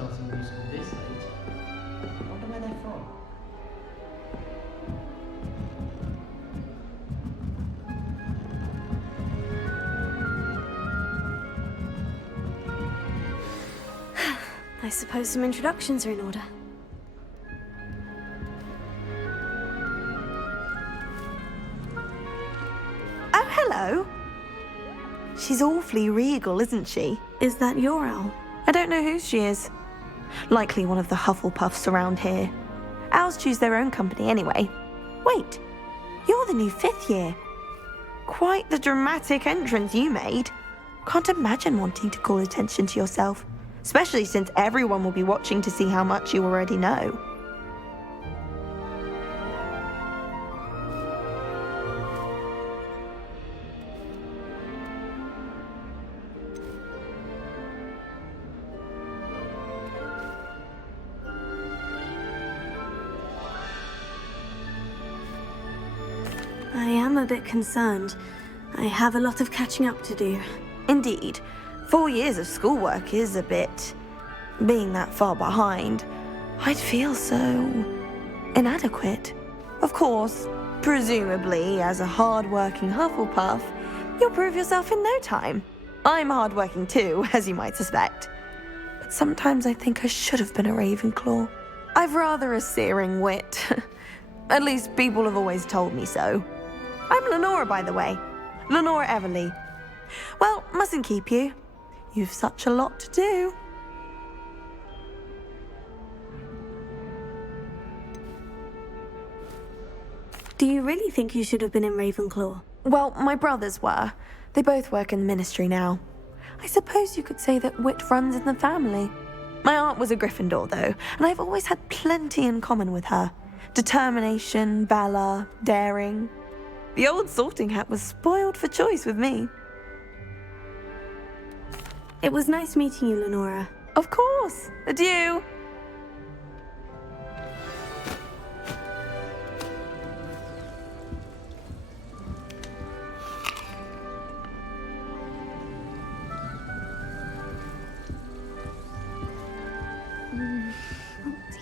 starting new school this late. I wonder where they're from. I suppose some introductions are in order. Oh, hello. She's awfully regal, isn't she? Is that your owl? I don't know who she is. Likely one of the Hufflepuffs around here. Owls choose their own company anyway. Wait, you're the new 5th year. Quite the dramatic entrance you made. Can't imagine wanting to call attention to yourself, especially since everyone will be watching to see how much you already know. I am a bit concerned. I have a lot of catching up to do. Indeed, 4 years of schoolwork is a bit... Being that far behind, I'd feel so... inadequate. Of course, presumably, as a hard-working Hufflepuff, you'll prove yourself in no time. I'm hard-working too, as you might suspect. But sometimes I think I should have been a Ravenclaw. I've rather a searing wit. At least people have always told me so. I'm Lenora, by the way. Lenora Everly. Well, mustn't keep you. You've such a lot to do. Do you really think you should have been in Ravenclaw? Well, my brothers were. They both work in the ministry now. I suppose you could say that wit runs in the family. My aunt was a Gryffindor, though, and I've always had plenty in common with her. Determination, valor, daring. The old sorting hat was spoiled for choice with me. It was nice meeting you, Lenora. Of course. Adieu.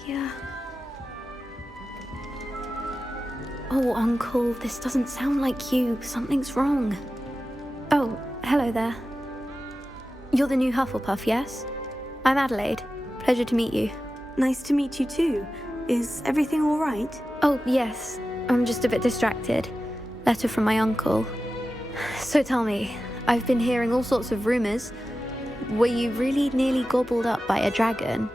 Yeah. Oh, Uncle, this doesn't sound like you. Something's wrong. Oh, hello there. You're the new Hufflepuff, yes? I'm Adelaide. Pleasure to meet you. Nice to meet you too. Is everything all right? Oh, yes. I'm just a bit distracted. Letter from my uncle. So tell me, I've been hearing all sorts of rumors. Were you really nearly gobbled up by a dragon?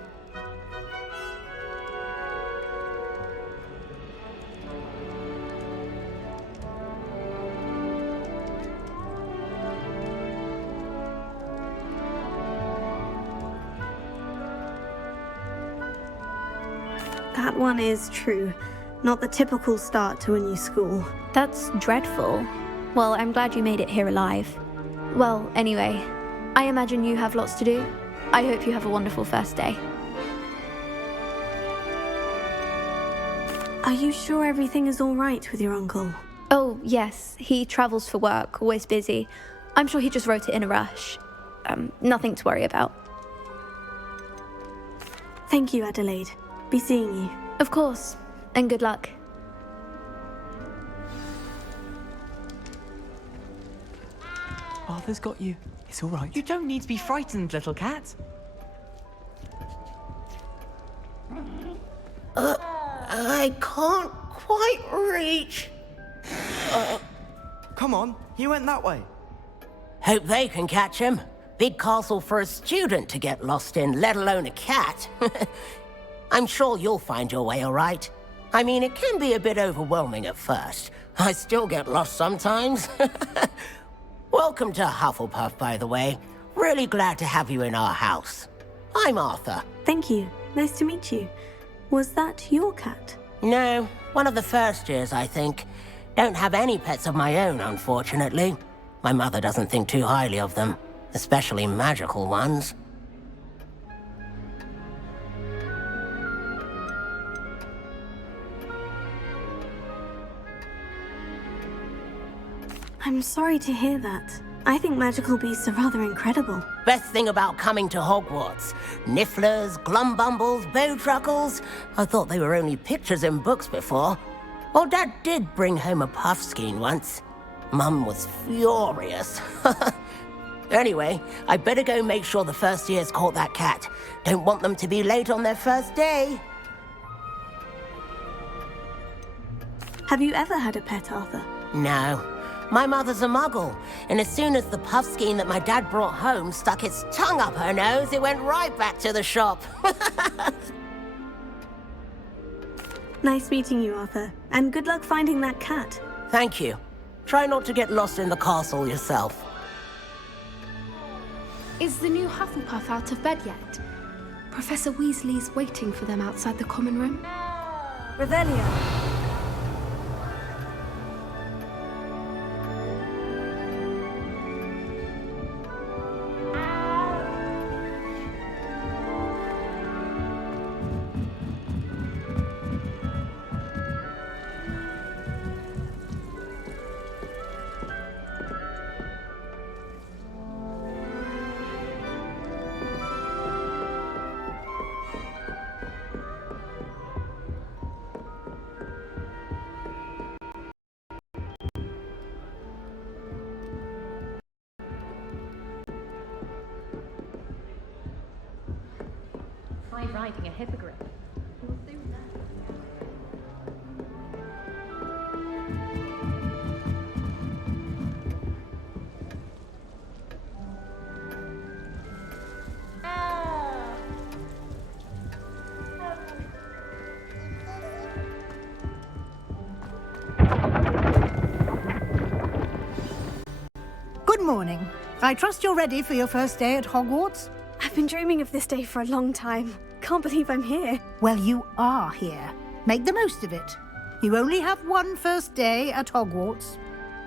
That one is true. Not the typical start to a new school. That's dreadful. Well, I'm glad you made it here alive. Well, anyway, I imagine you have lots to do. I hope you have a wonderful first day. Are you sure everything is all right with your uncle? Oh, yes. He travels for work, always busy. I'm sure he just wrote it in a rush. Nothing to worry about. Thank you, Adelaide. Be seeing you. Of course. And good luck. Arthur's got you. It's all right. You don't need to be frightened, little cat. I can't quite reach. Come on, he went that way. Hope they can catch him. Big castle for a student to get lost in, let alone a cat. I'm sure you'll find your way all right. I mean, it can be a bit overwhelming at first. I still get lost sometimes. Welcome to Hufflepuff, by the way. Really glad to have you in our house. I'm Arthur. Thank you. Nice to meet you. Was that your cat? No, one of the first years, I think. Don't have any pets of my own, unfortunately. My mother doesn't think too highly of them, especially magical ones. I'm sorry to hear that. I think magical beasts are rather incredible. Best thing about coming to Hogwarts. Nifflers, glumbumbles, bowtruckles. I thought they were only pictures in books before. Well, Dad did bring home a puffskein once. Mum was furious. Anyway, I better go make sure the first years caught that cat. Don't want them to be late on their first day. Have you ever had a pet, Arthur? No. My mother's a muggle, and as soon as the puffskein that my dad brought home stuck its tongue up her nose, it went right back to the shop. Nice meeting you, Arthur. And good luck finding that cat. Thank you. Try not to get lost in the castle yourself. Is the new Hufflepuff out of bed yet? Professor Weasley's waiting for them outside the common room. Revelio. Try riding a hippogriff. Good morning. I trust you're ready for your first day at Hogwarts? I've been dreaming of this day for a long time. Can't believe I'm here. Well, you are here. Make the most of it. You only have one first day at Hogwarts.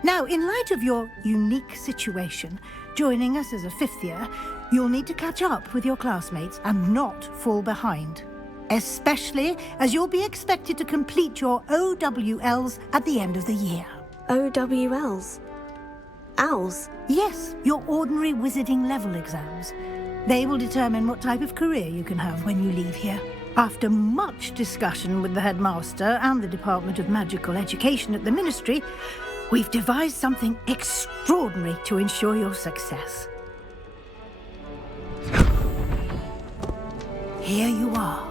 Now, in light of your unique situation, joining us as a fifth year, you'll need to catch up with your classmates and not fall behind. Especially as you'll be expected to complete your OWLs at the end of the year. OWLs? Owls? Yes, your ordinary wizarding level exams. They will determine what type of career you can have when you leave here. After much discussion with the headmaster and the Department of Magical Education at the Ministry, we've devised something extraordinary to ensure your success. Here you are.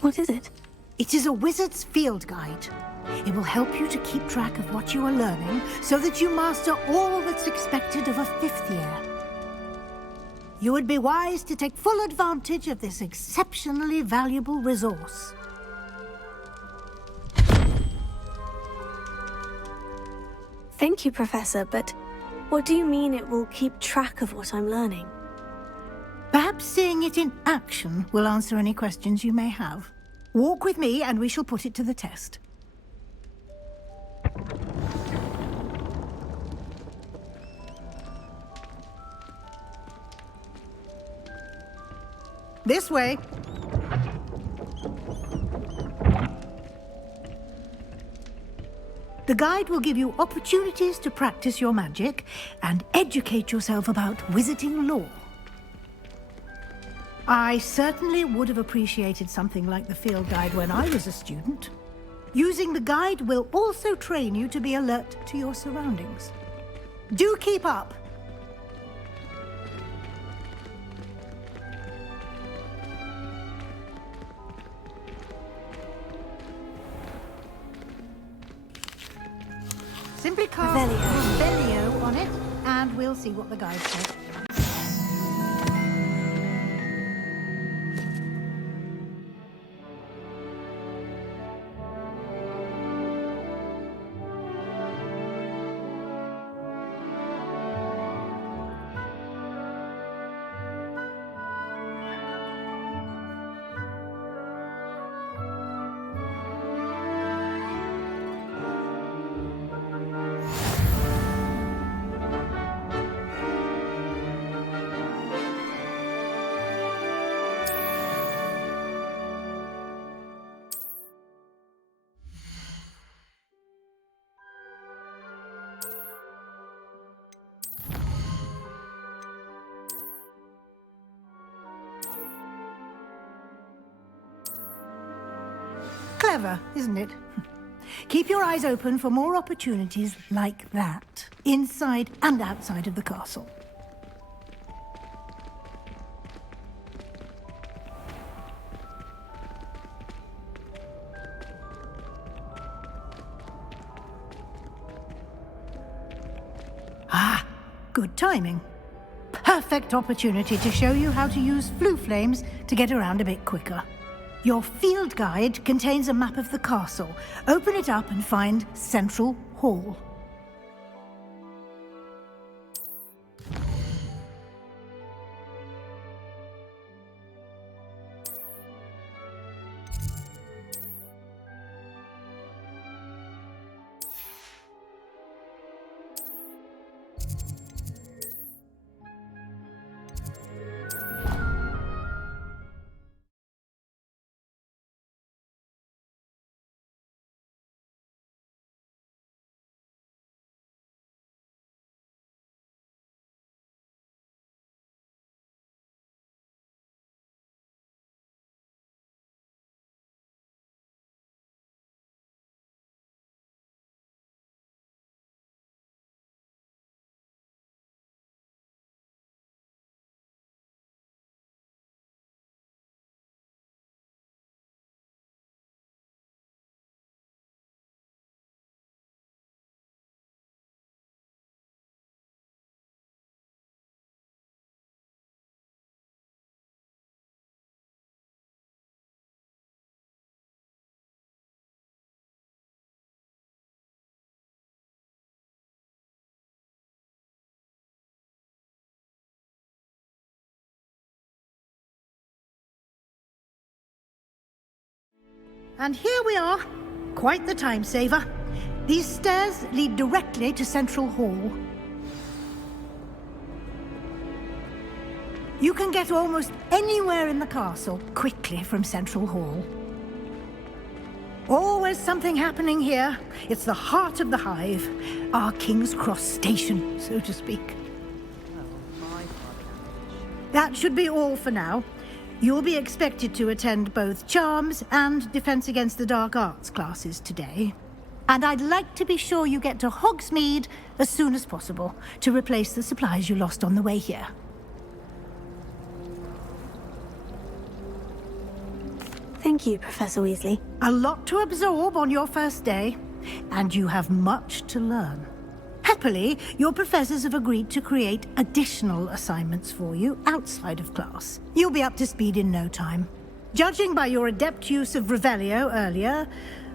What is it? It is a wizard's field guide. It will help you to keep track of what you are learning so that you master all that's expected of a fifth year. You would be wise to take full advantage of this exceptionally valuable resource. Thank you, Professor, but what do you mean it will keep track of what I'm learning? Perhaps seeing it in action will answer any questions you may have. Walk with me and we shall put it to the test. This way. The guide will give you opportunities to practice your magic and educate yourself about wizarding lore. I certainly would have appreciated something like the field guide when I was a student. Using the guide will also train you to be alert to your surroundings. Do keep up! Simply cast Revelio on it, and we'll see what the guide says. Clever, isn't it? Keep your eyes open for more opportunities like that, inside and outside of the castle. Ah, good timing. Perfect opportunity to show you how to use flue flames to get around a bit quicker. Your field guide contains a map of the castle. Open it up and find Central Hall. And here we are. Quite the time saver. These stairs lead directly to Central Hall. You can get almost anywhere in the castle quickly from Central Hall. Always something happening here. It's the heart of the hive, our King's Cross station, so to speak. That should be all for now. You'll be expected to attend both Charms and Defense Against the Dark Arts classes today. And I'd like to be sure you get to Hogsmeade as soon as possible to replace the supplies you lost on the way here. Thank you, Professor Weasley. A lot to absorb on your first day, and you have much to learn. Happily, your professors have agreed to create additional assignments for you outside of class. You'll be up to speed in no time. Judging by your adept use of Revelio earlier,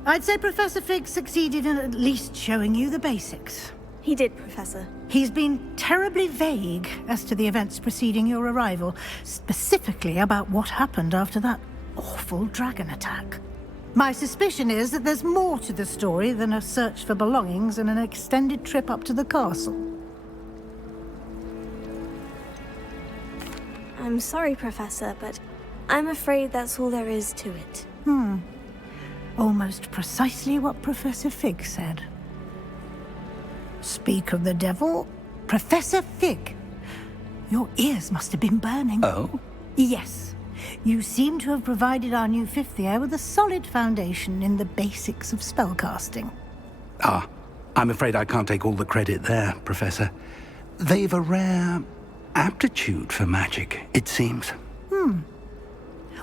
I'd say Professor Fig succeeded in at least showing you the basics. He did, Professor. He's been terribly vague as to the events preceding your arrival, specifically about what happened after that awful dragon attack. My suspicion is that there's more to the story than a search for belongings and an extended trip up to the castle. I'm sorry, Professor, but I'm afraid that's all there is to it. Almost precisely what Professor Fig said. Speak of the devil, Professor Fig. Your ears must have been burning. Oh? Yes. You seem to have provided our new fifth year with a solid foundation in the basics of spellcasting. Ah, I'm afraid I can't take all the credit there, Professor. They've a rare aptitude for magic, it seems.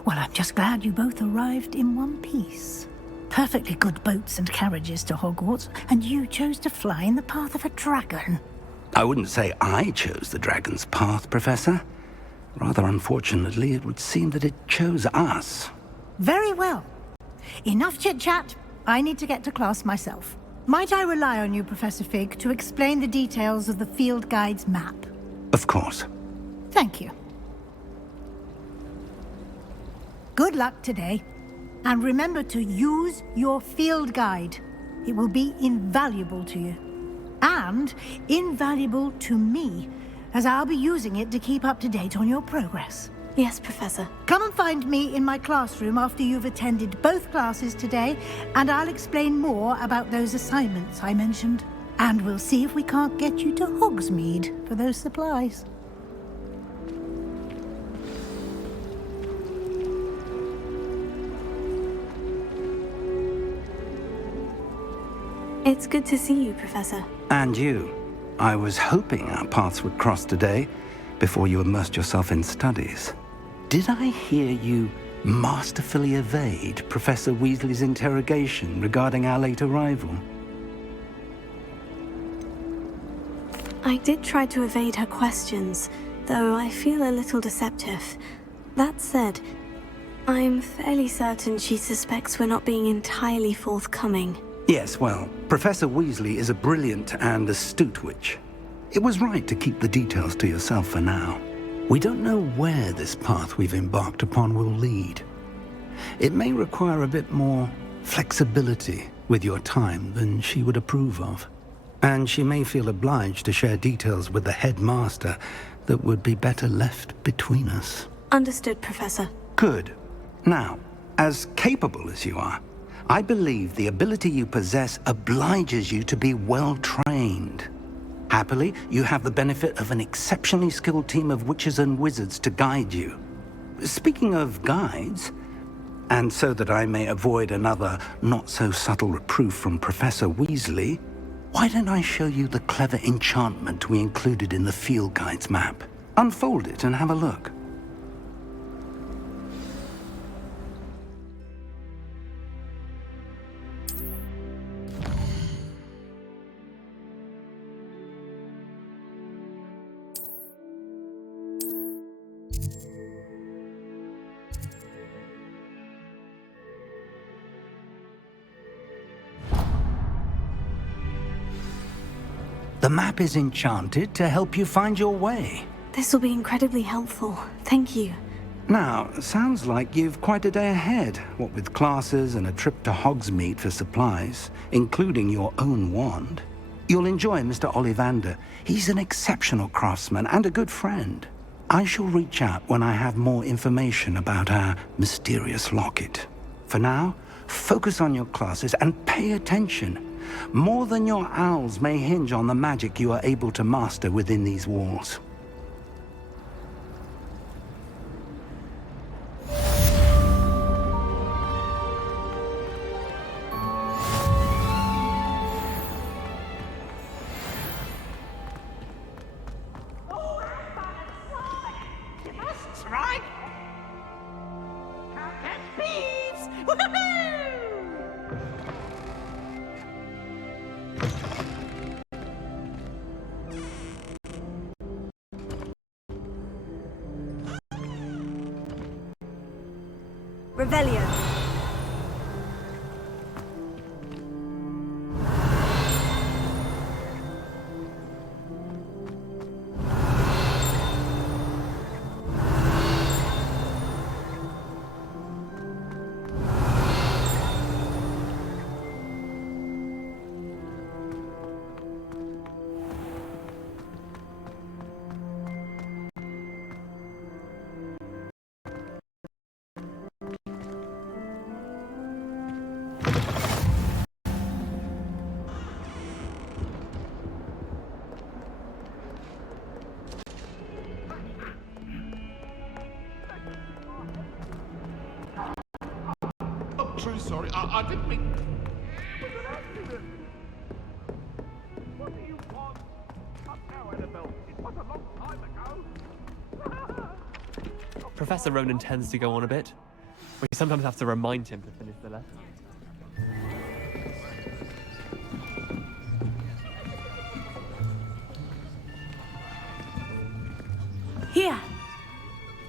Well, I'm just glad you both arrived in one piece. Perfectly good boats and carriages to Hogwarts, and you chose to fly in the path of a dragon. I wouldn't say I chose the dragon's path, Professor. Rather unfortunately, it would seem that it chose us. Very well. Enough chit-chat. I need to get to class myself. Might I rely on you, Professor Fig, to explain the details of the field guide's map? Of course. Thank you. Good luck today. And remember to use your field guide. It will be invaluable to you. And invaluable to me, as I'll be using it to keep up to date on your progress. Yes, Professor. Come and find me in my classroom after you've attended both classes today, and I'll explain more about those assignments I mentioned. And we'll see if we can't get you to Hogsmeade for those supplies. It's good to see you, Professor. And you. I was hoping our paths would cross today, before you immersed yourself in studies. Did I hear you masterfully evade Professor Weasley's interrogation regarding our late arrival? I did try to evade her questions, though I feel a little deceptive. That said, I'm fairly certain she suspects we're not being entirely forthcoming. Yes, well, Professor Weasley is a brilliant and astute witch. It was right to keep the details to yourself for now. We don't know where this path we've embarked upon will lead. It may require a bit more flexibility with your time than she would approve of. And she may feel obliged to share details with the headmaster that would be better left between us. Understood, Professor. Good. Now, as capable as you are, I believe the ability you possess obliges you to be well trained. Happily, you have the benefit of an exceptionally skilled team of witches and wizards to guide you. Speaking of guides, and so that I may avoid another not-so-subtle reproof from Professor Weasley, why don't I show you the clever enchantment we included in the field guide's map? Unfold it and have a look. The map is enchanted to help you find your way. This will be incredibly helpful. Thank you. Now, sounds like you've quite a day ahead, what with classes and a trip to Hogsmeade for supplies, including your own wand. You'll enjoy Mr. Ollivander. He's an exceptional craftsman and a good friend. I shall reach out when I have more information about our mysterious locket. For now, focus on your classes and pay attention. More than your owls may hinge on the magic you are able to master within these walls. Revelio. True, sorry. I didn't mean... It was an accident! What do you want? Up now, Annabelle. It was a long time ago. Professor Ronan tends to go on a bit. We sometimes have to remind him to finish the lesson. Here!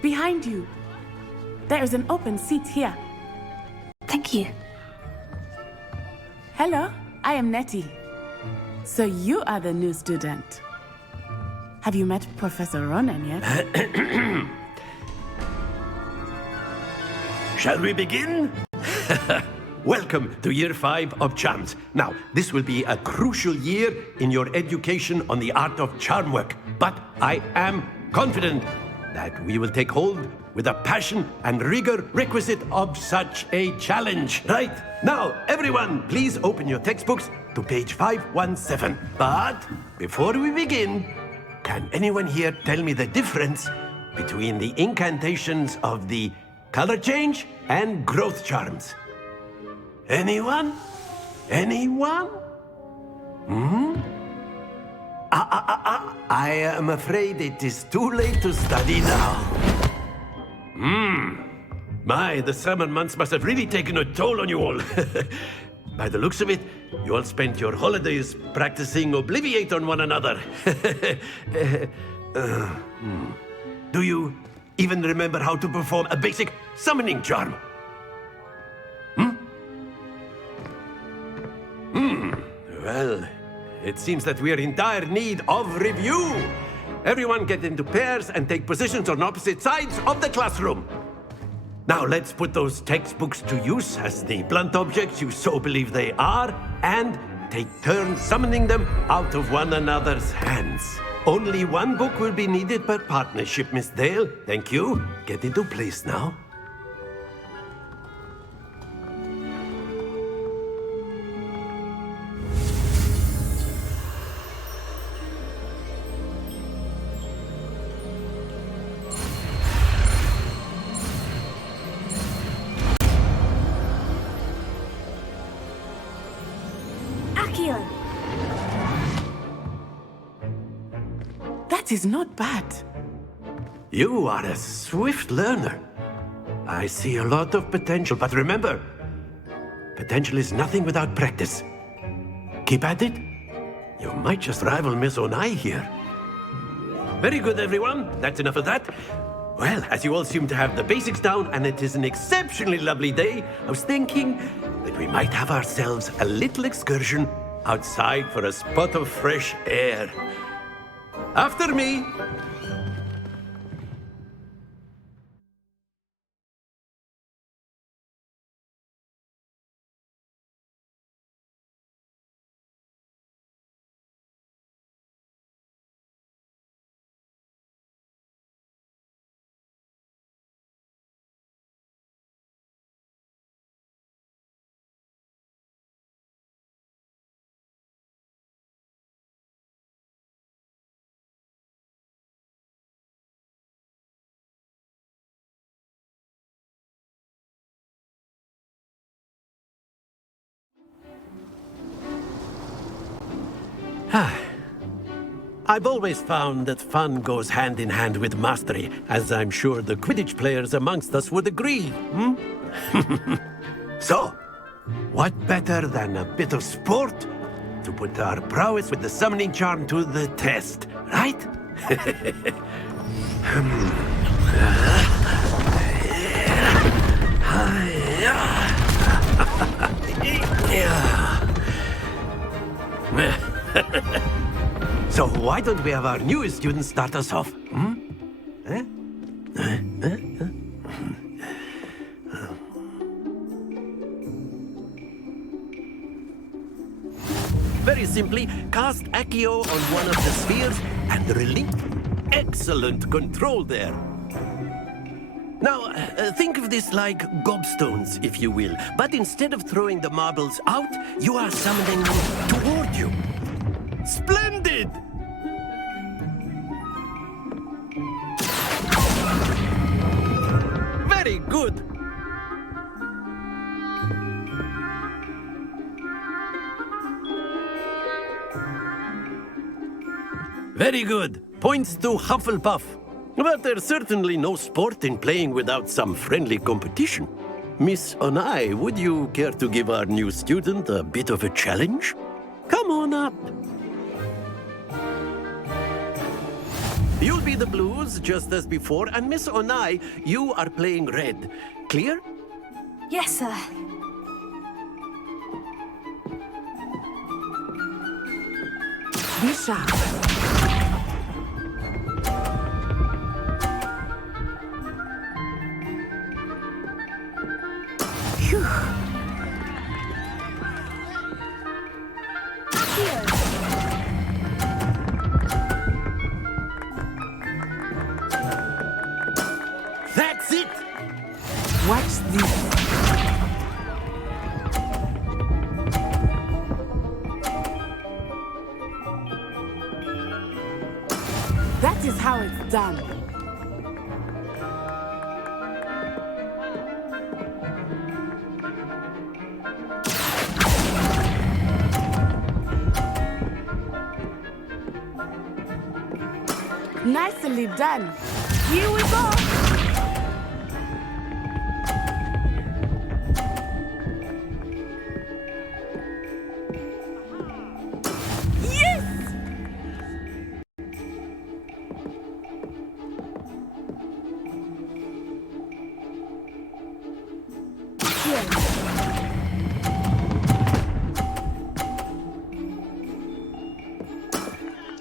Behind you! There is an open seat here. Thank you. Hello, I am Nettie. So you are the new student. Have you met Professor Ronan yet? Shall we begin? Welcome to Year 5 of Charms. Now, this will be a crucial year in your education on the art of charm work. But I am confident that we will take hold with the passion and rigor requisite of such a challenge. Right, now, everyone, please open your textbooks to page 517. But before we begin, can anyone here tell me the difference between the incantations of the color change and growth charms? Anyone? Anyone? I am afraid it is too late to study now. My, the summer months must have really taken a toll on you all. By the looks of it, you all spent your holidays practicing Obliviate on one another. Do you even remember how to perform a basic summoning charm? Well, it seems that we are in dire need of review. Everyone get into pairs and take positions on opposite sides of the classroom. Now let's put those textbooks to use as the blunt objects you so believe they are, and take turns summoning them out of one another's hands. Only one book will be needed per partnership, Miss Dale. Thank you. Get into place now. That is not bad. You are a swift learner. I see a lot of potential, but remember, potential is nothing without practice. Keep at it. You might just rival Miss Onai here. Very good, everyone. That's enough of that. Well, as you all seem to have the basics down, and it is an exceptionally lovely day, I was thinking that we might have ourselves a little excursion outside for a spot of fresh air. After me. I've always found that fun goes hand in hand with mastery, as I'm sure the Quidditch players amongst us would agree, So, what better than a bit of sport to put our prowess with the summoning charm to the test, right? So why don't we have our newest student start us off? Very simply, cast Accio on one of the spheres and relinquish. Excellent control there. Now, think of this like gobstones, if you will. But instead of throwing the marbles out, you are summoning them toward you. Splendid! Very good. Very good. Points to Hufflepuff. But there's certainly no sport in playing without some friendly competition. Miss Onai, would you care to give our new student a bit of a challenge? Come on up. You'll be the blues, just as before, and Miss Onai, you are playing red. Clear? Yes, sir. Be sharp. Phew. That's it! Watch this. That is how it's done. Nicely done. Here we go. Yes!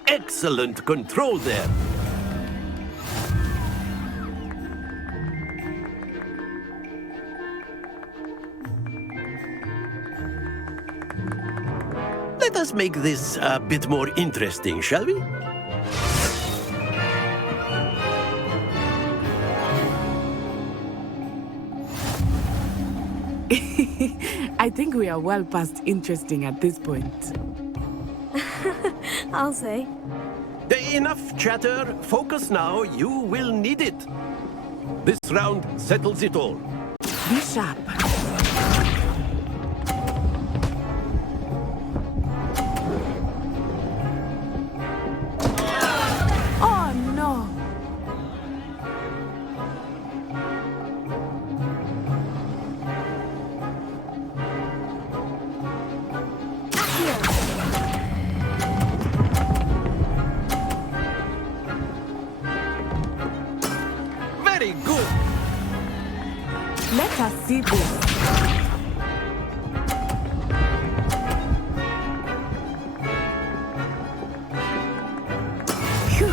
Excellent control there. Let us make this a bit more interesting, shall we? I think we are well past interesting at this point. I'll say. Enough chatter. Focus now. You will need it. This round settles it all. Be sharp. Oh no! Very good. Let us see this. Phew.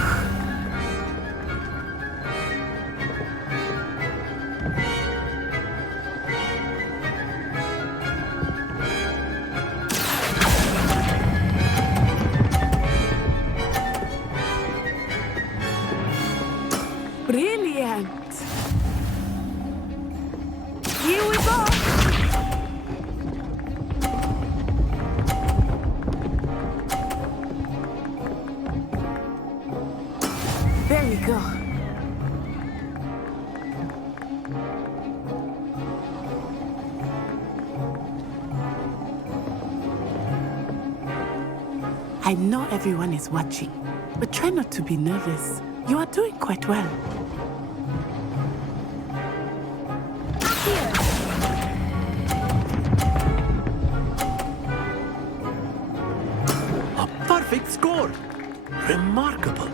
Brilliant. Here we go. There we go. I know everyone is watching, but try not to be nervous. You are doing quite well. A perfect score. Remarkable.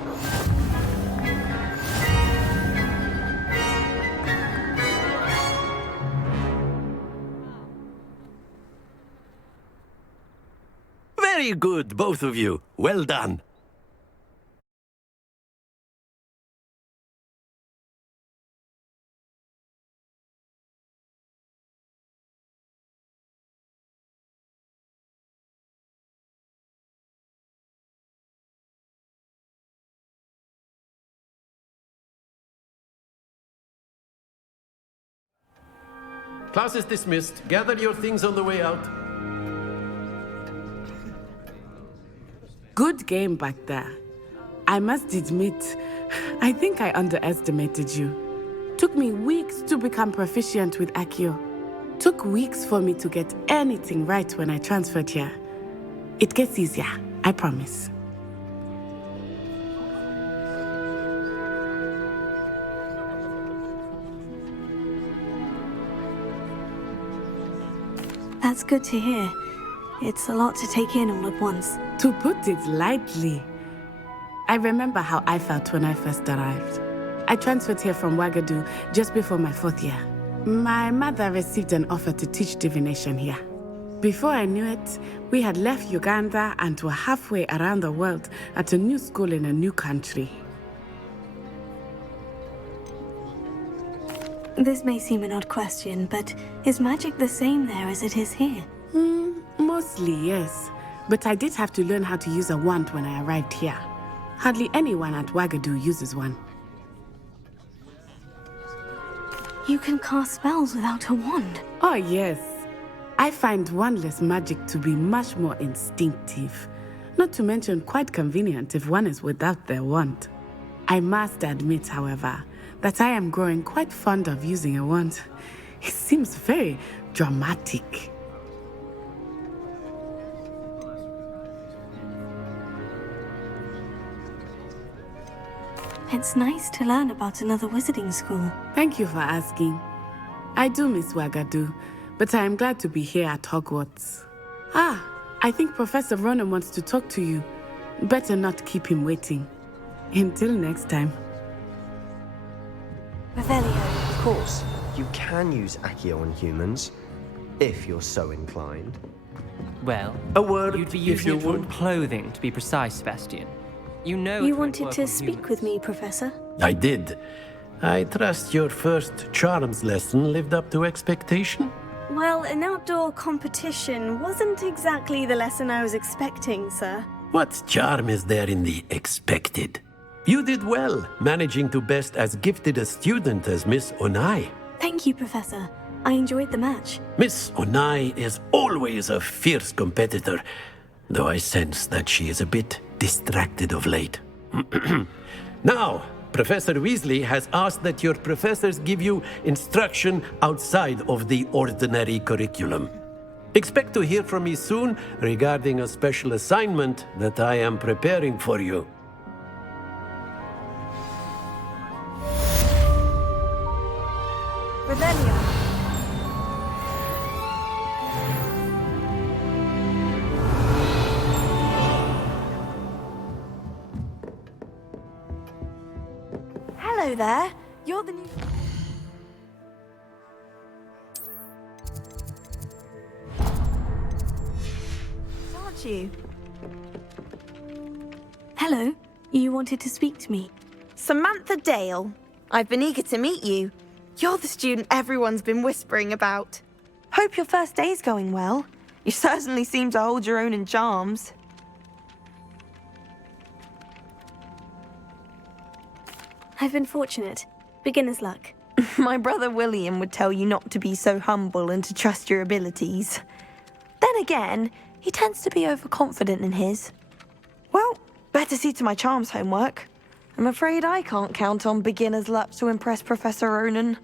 Very good, both of you. Well done. Class is dismissed. Gather your things on the way out. Good game back there. I must admit, I think I underestimated you. Took me weeks to become proficient with Accio. Took weeks for me to get anything right when I transferred here. It gets easier, I promise. That's good to hear. It's a lot to take in all at once. To put it lightly, I remember how I felt when I first arrived. I transferred here from Ouagadougou just before my 4th year. My mother received an offer to teach divination here. Before I knew it, we had left Uganda and were halfway around the world at a new school in a new country. This may seem an odd question, but is magic the same there as it is here? Mostly, yes. But I did have to learn how to use a wand when I arrived here. Hardly anyone at Ouagadougou uses one. You can cast spells without a wand? Oh, yes. I find wandless magic to be much more instinctive. Not to mention quite convenient if one is without their wand. I must admit, however, that I am growing quite fond of using a wand. It seems very dramatic. It's nice to learn about another wizarding school. Thank you for asking. I do miss Wagadu, but I am glad to be here at Hogwarts. Ah, I think Professor Ronan wants to talk to you. Better not keep him waiting. Until next time. Revelio. Of course, you can use Accio on humans, if you're so inclined. Well, a word, you'd be using it on clothing, to be precise, Sebastian. You know You wanted to speak with me, Professor? I did. I trust your first charms lesson lived up to expectation? Well, an outdoor competition wasn't exactly the lesson I was expecting, sir. What charm is there in the expected? You did well, managing to best as gifted a student as Miss Onai. Thank you, Professor. I enjoyed the match. Miss Onai is always a fierce competitor, though I sense that she is a bit distracted of late. Now, Professor Weasley has asked that your professors give you instruction outside of the ordinary curriculum. Expect to hear from me soon regarding a special assignment that I am preparing for you. Revelio. Hello there. You're the new... Aren't you? Hello. You wanted to speak to me? Samantha Dale. I've been eager to meet you. You're the student everyone's been whispering about. Hope your first day's going well. You certainly seem to hold your own in charms. I've been fortunate. Beginner's luck. My brother William would tell you not to be so humble and to trust your abilities. Then again, he tends to be overconfident in his. Well, better see to my charms homework. I'm afraid I can't count on beginner's luck to impress Professor Ronan.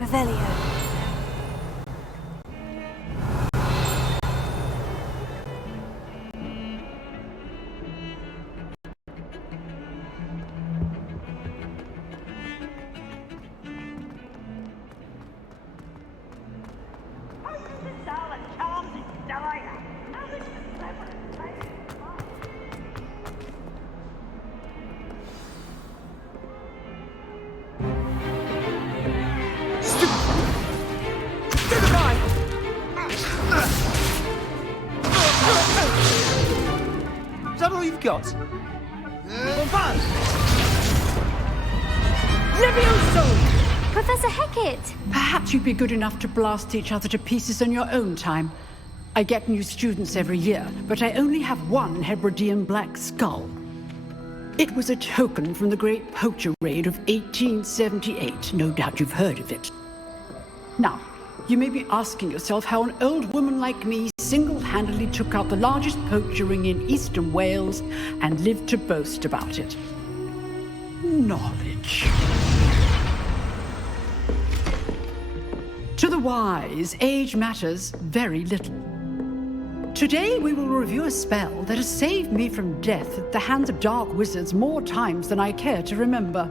Revelio. Is that all you've got? Levioso! Professor Hecat! Perhaps you'd be good enough to blast each other to pieces in your own time. I get new students every year, but I only have one Hebridean black skull. It was a token from the Great Poacher Raid of 1878. No doubt you've heard of it. Now, you may be asking yourself how an old woman like me single-handedly took out the largest poacher ring in eastern Wales and lived to boast about it. Knowledge. To the wise, age matters very little. Today we will review a spell that has saved me from death at the hands of dark wizards more times than I care to remember.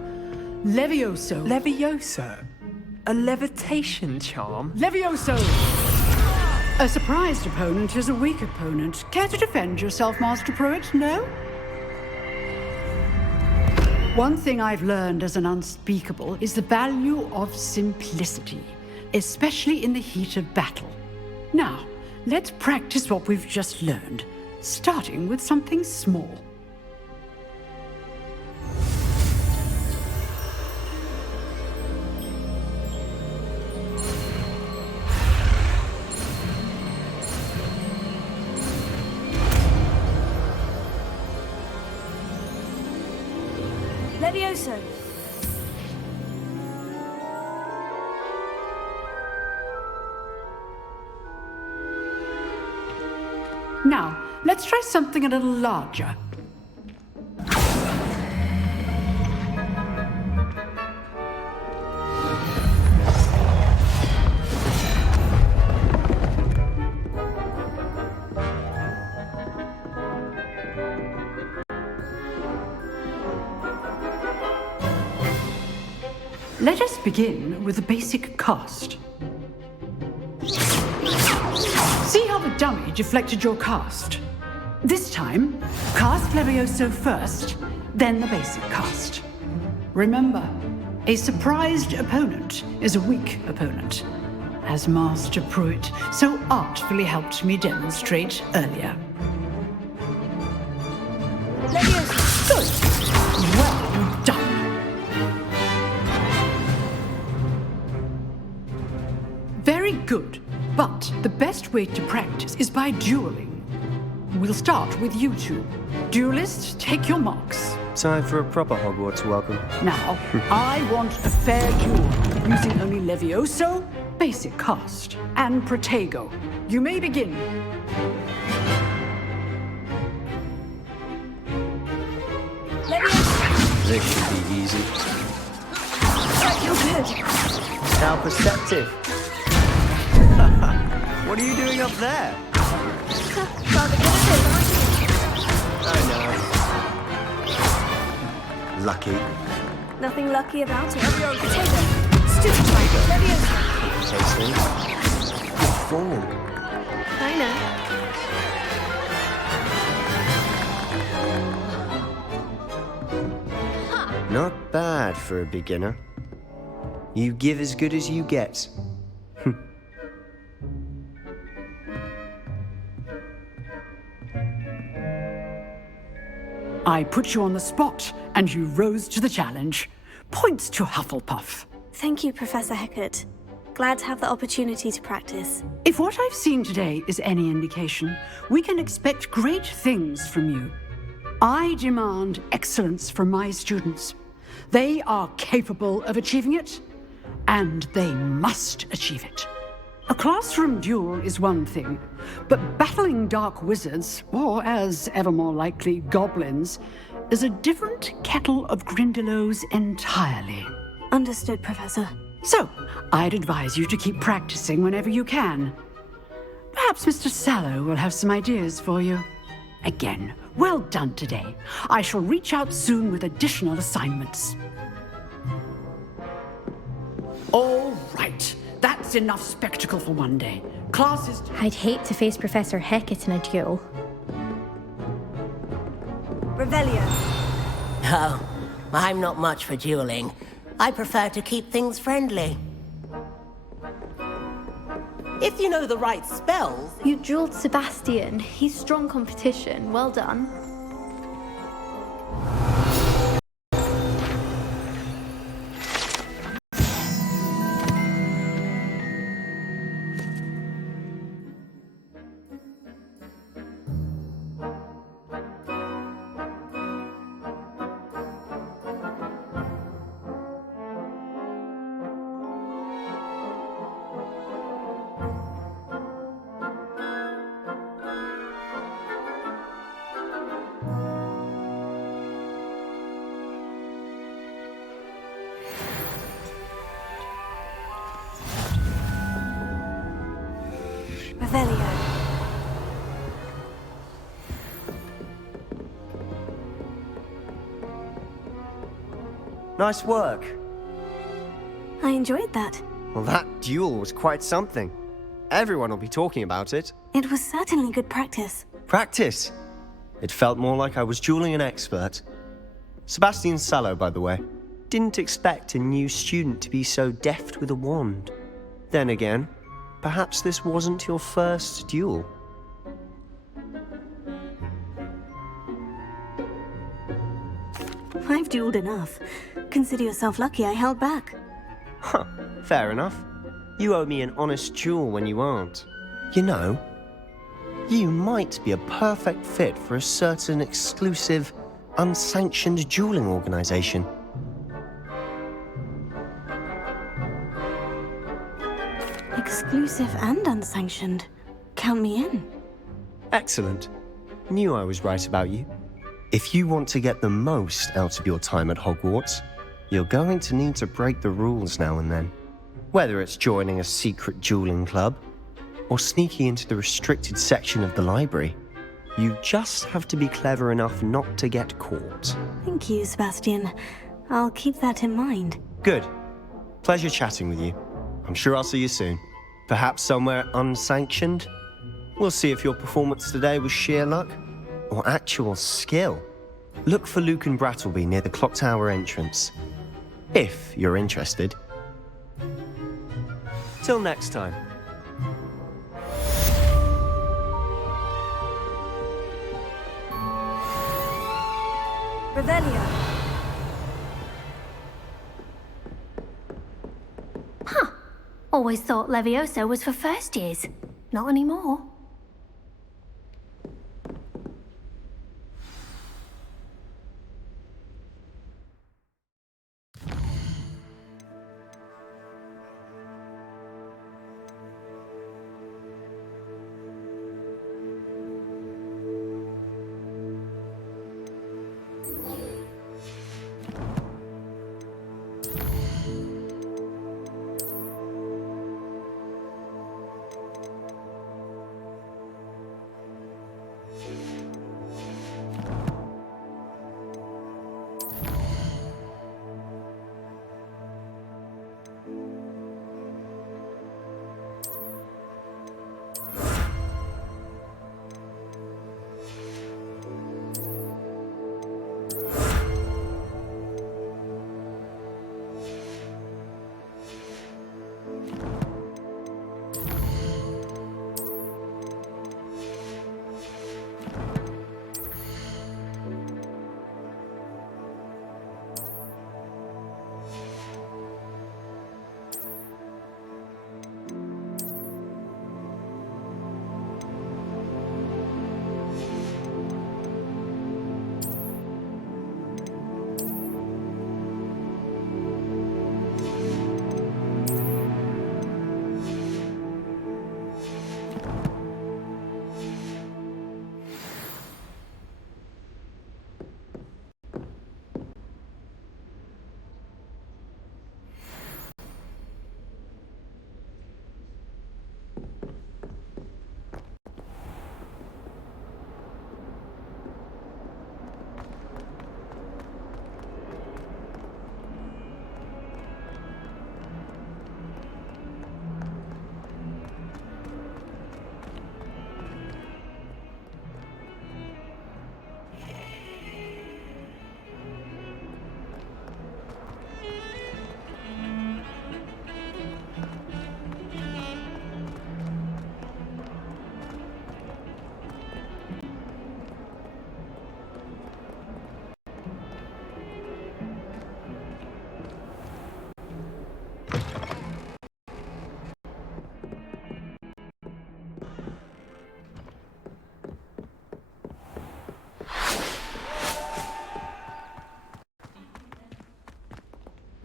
Levioso. Levioso? A levitation charm? Levioso! A surprised opponent is a weak opponent. Care to defend yourself, Master Pruitt? No? One thing I've learned as an unspeakable is the value of simplicity, especially in the heat of battle. Now, let's practice what we've just learned, starting with something small. Levioso. Now, let's try something a little larger. Let us begin with the basic cast. See how the dummy deflected your cast? This time, cast Levioso first, then the basic cast. Remember, a surprised opponent is a weak opponent, as Master Pruitt so artfully helped me demonstrate earlier. Levioso. Good. Well done. Very good. But the best way to practice is by dueling. We'll start with you two. Duelists, take your marks. Time for a proper Hogwarts welcome. Now, I want a fair duel, using only Levioso, basic cast, and Protego. You may begin. Levioso. This should be easy. You're good. How perceptive. What are you doing up there? Rather good at it, aren't you? I know. Lucky. Nothing lucky about it. Potato. Stupid. Levioso. Tasting. Good form. I know. Not bad for a beginner. You give as good as you get. I put you on the spot, and you rose to the challenge. Points to Hufflepuff. Thank you, Professor Hecat. Glad to have the opportunity to practice. If what I've seen today is any indication, we can expect great things from you. I demand excellence from my students. They are capable of achieving it, and they must achieve it. A classroom duel is one thing, but battling dark wizards, or as ever more likely, goblins, is a different kettle of Grindylows entirely. Understood, Professor. So, I'd advise you to keep practicing whenever you can. Perhaps Mr. Sallow will have some ideas for you. Again, well done today. I shall reach out soon with additional assignments. All right. That's enough spectacle for one day. Class is... I'd hate to face Professor Hecat in a duel. Revelio. Oh, I'm not much for dueling. I prefer to keep things friendly. If you know the right spells... You dueled Sebastian. He's strong competition. Well done. Revelio. Nice work. I enjoyed that. Well, that duel was quite something. Everyone will be talking about it. It was certainly good practice. Practice? It felt more like I was dueling an expert. Sebastian Sallow, by the way. Didn't expect a new student to be so deft with a wand. Then again, perhaps this wasn't your first duel. I've dueled enough. Consider yourself lucky I held back. Huh, fair enough. You owe me an honest duel when you aren't. You know, you might be a perfect fit for a certain exclusive, unsanctioned dueling organization. Exclusive and unsanctioned. Count me in. Excellent. Knew I was right about you. If you want to get the most out of your time at Hogwarts, you're going to need to break the rules now and then. Whether it's joining a secret dueling club, or sneaking into the restricted section of the library, you just have to be clever enough not to get caught. Thank you, Sebastian. I'll keep that in mind. Good. Pleasure chatting with you. I'm sure I'll see you soon. Perhaps somewhere unsanctioned? We'll see if your performance today was sheer luck or actual skill. Look for Luke and Brattleby near the clock tower entrance, if you're interested. Till next time. Revelio. Huh. Always thought Levioso was for first years. Not anymore.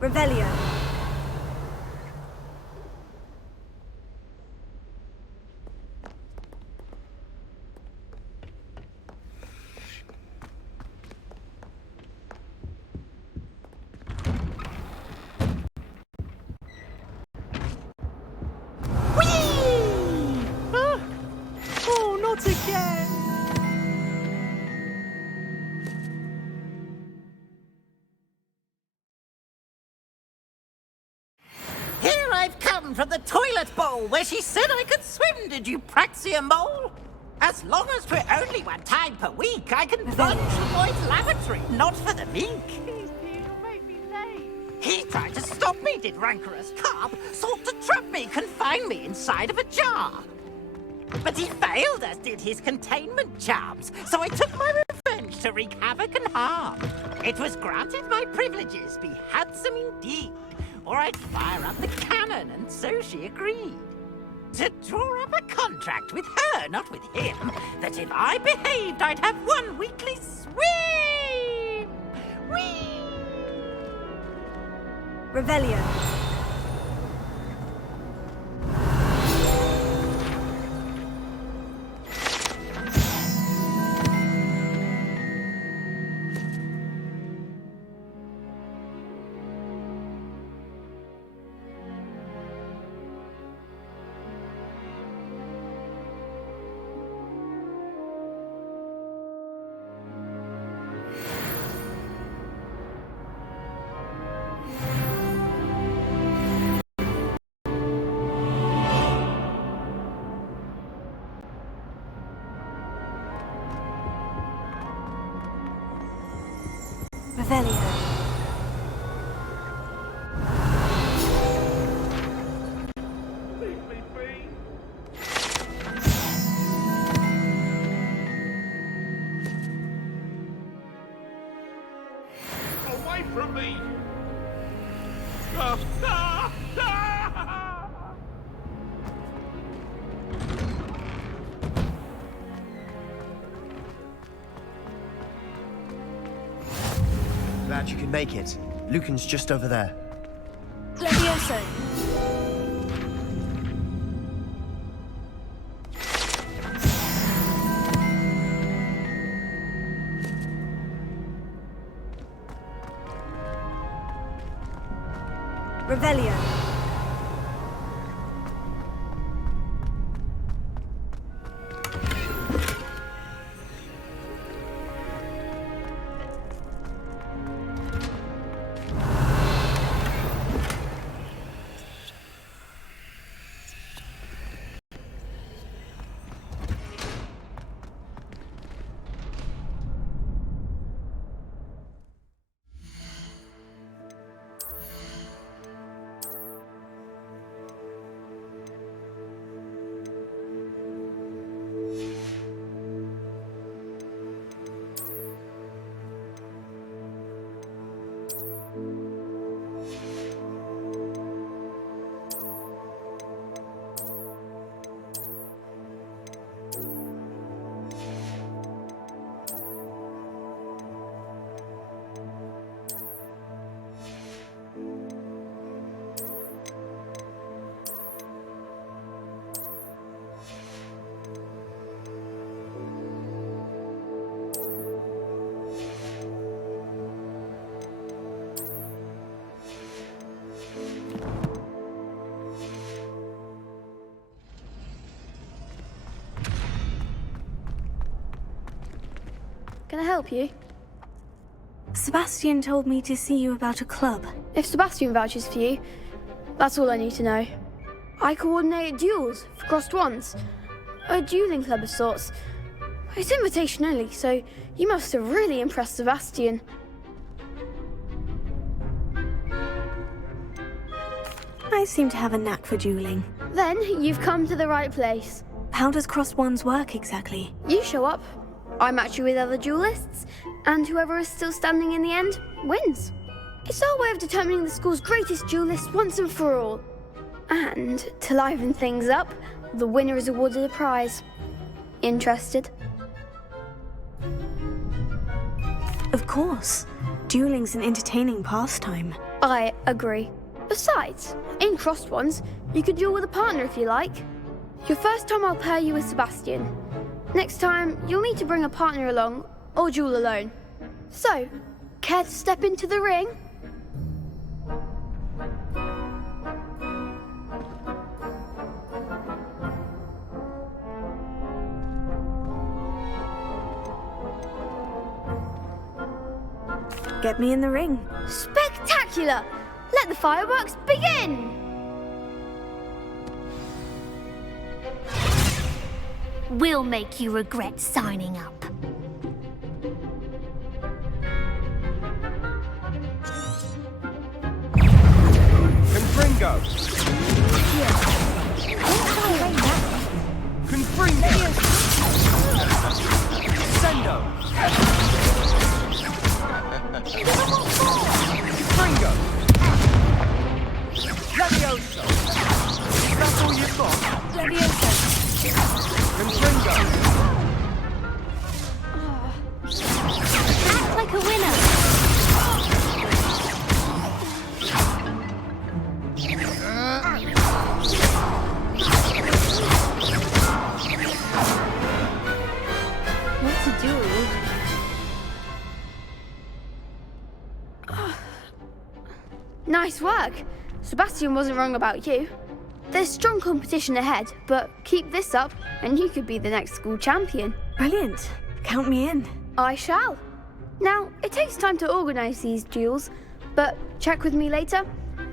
Revelio. Oh, not again! down from the toilet bowl where she said I could swim, did you praxia mole? As long as we're only one time per week, I can plunge the boy's lavatory, not for the meek. He tried to stop me, did rancorous carp, sought to trap me, confine me inside of a jar. But he failed, as did his containment charms, so I took my revenge to wreak havoc and harm. It was granted my privileges be handsome indeed, or I'd fire up the cannon, and so she agreed. To draw up a contract with her, not with him, that if I behaved, I'd have one weekly swim! Whee! Revelio. Revelio. Away from me! Glad you could make it. Lucan's just over there. Levioso. Revelio. Can I help you? Sebastian told me to see you about a club. If Sebastian vouches for you, that's all I need to know. I coordinate duels for crossed wands. A dueling club of sorts. It's invitation only, so you must have really impressed Sebastian. I seem to have a knack for dueling. Then you've come to the right place. How does crossed wands work exactly? You show up, I match you with other duelists, and whoever is still standing in the end wins. It's our way of determining the school's greatest duelist once and for all. And to liven things up, the winner is awarded a prize. Interested? Of course. Dueling's an entertaining pastime. I agree. Besides, in crossed ones, you could duel with a partner if you like. Your first time I'll pair you with Sebastian. Next time, you'll need to bring a partner along, or duel alone. So, care to step into the ring? Get me in the ring. Spectacular! Let the fireworks begin! will make you regret signing up. Confringo! Confringo! Sendo! Confringo! Levioso! That's all you've got? Leviosa. Confringo! Act like a winner. What to do? Nice work. Sebastian wasn't wrong about you. There's strong competition ahead, but keep this up and you could be the next school champion. Brilliant. Count me in. I shall. Now, it takes time to organise these duels, but check with me later.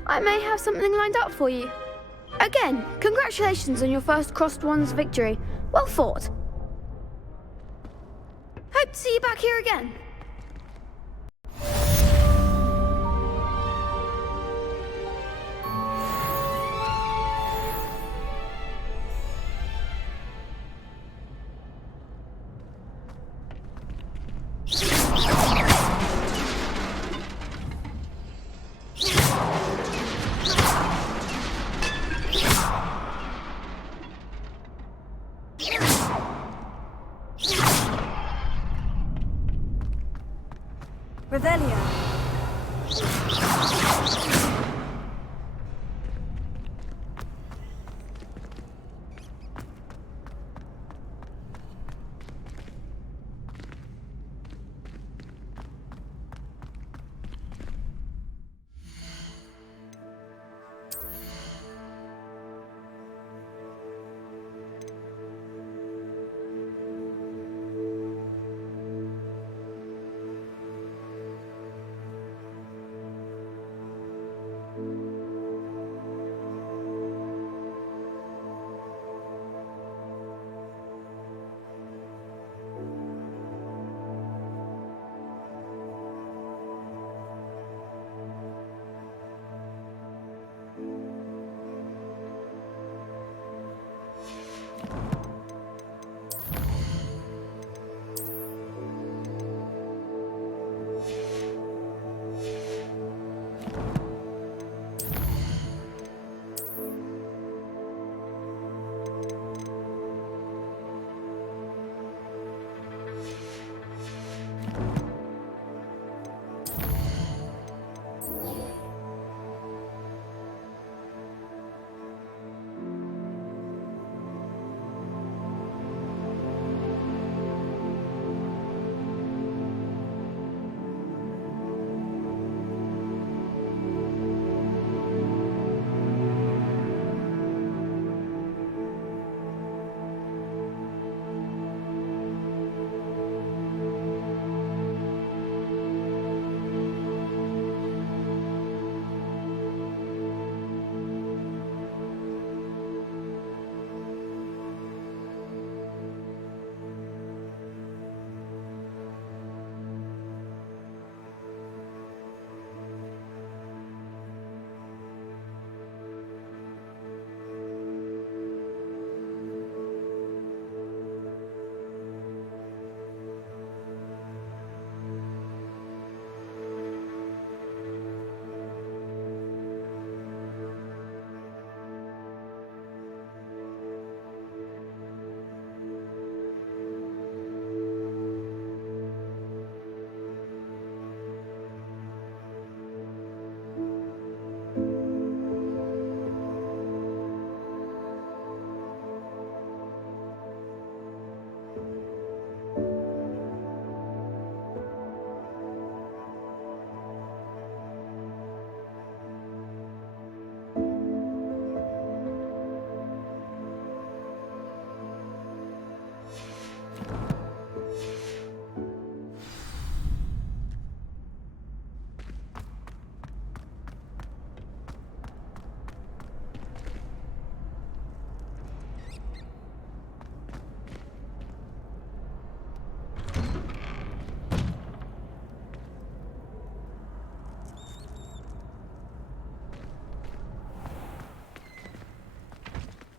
I may have something lined up for you. Again, congratulations on your first Crossed Wands victory. Well fought. Hope to see you back here again. Revelio.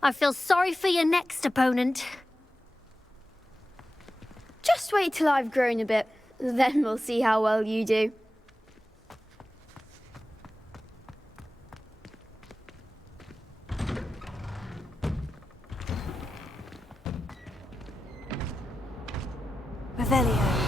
I feel sorry for your next opponent. Just wait till I've grown a bit, then we'll see how well you do. Revelio.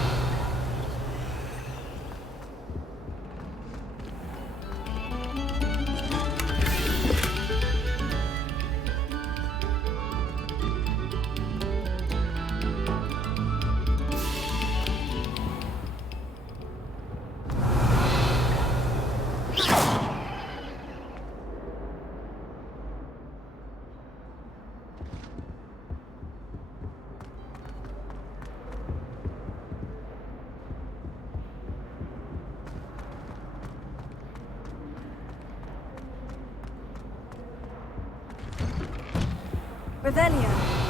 Revelio.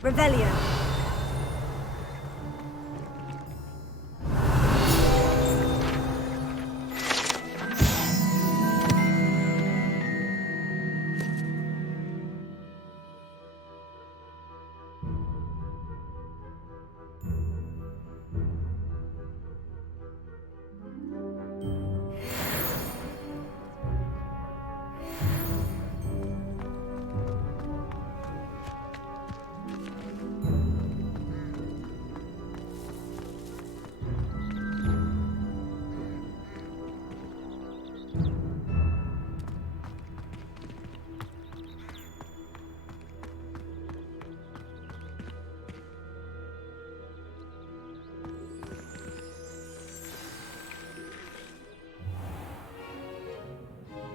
Revelio.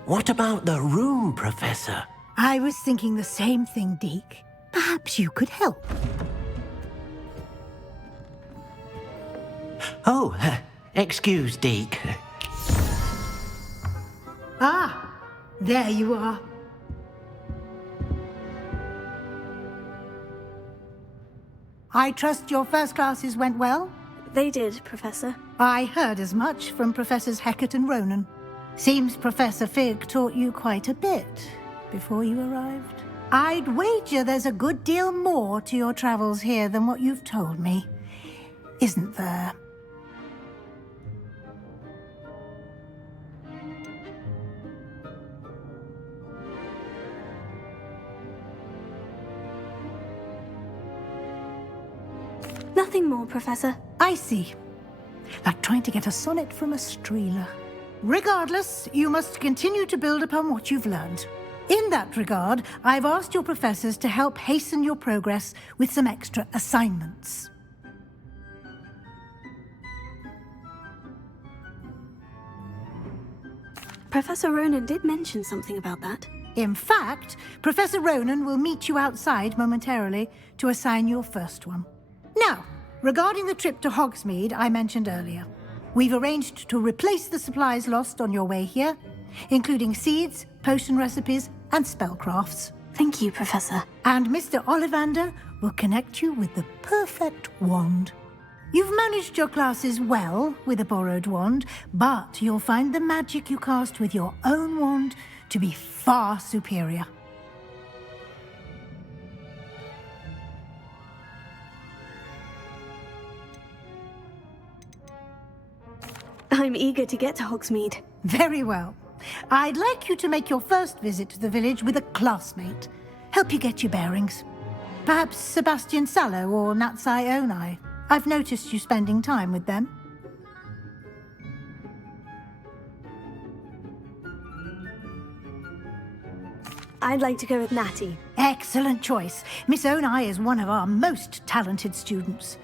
What about the room, Professor? I was thinking the same thing, Deke. Perhaps you could help. Oh, excuse, Deke. Ah, there you are. I trust your first classes went well? They did, Professor. I heard as much from Professors Hecat and Ronan. Seems Professor Fig taught you quite a bit before you arrived. I'd wager there's a good deal more to your travels here than what you've told me, isn't there? Nothing more, Professor. I see. Like trying to get a sonnet from a streeler. Regardless, you must continue to build upon what you've learned. In that regard, I've asked your professors to help hasten your progress with some extra assignments. Professor Ronan did mention something about that. In fact, Professor Ronan will meet you outside momentarily to assign your first one. Now, regarding the trip to Hogsmeade I mentioned earlier, we've arranged to replace the supplies lost on your way here, including seeds, potion recipes, and spellcrafts. Thank you, Professor. And Mr. Ollivander will connect you with the perfect wand. You've managed your classes well with a borrowed wand, but you'll find the magic you cast with your own wand to be far superior. I'm eager to get to Hogsmeade. Very well. I'd like you to make your first visit to the village with a classmate. Help you get your bearings. Perhaps Sebastian Sallow or Natsai Onai. I've noticed you spending time with them. I'd like to go with Natty. Excellent choice. Miss Onai is one of our most talented students.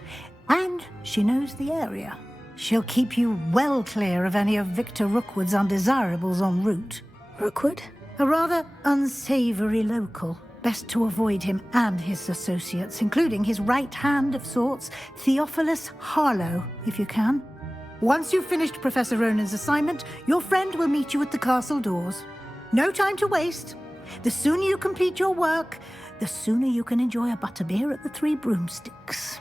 And she knows the area. She'll keep you well clear of any of Victor Rookwood's undesirables en route. Rookwood? A rather unsavoury local. Best to avoid him and his associates, including his right hand of sorts, Theophilus Harlow, if you can. Once you've finished Professor Ronan's assignment, your friend will meet you at the castle doors. No time to waste. The sooner you complete your work, the sooner you can enjoy a butterbeer at the Three Broomsticks.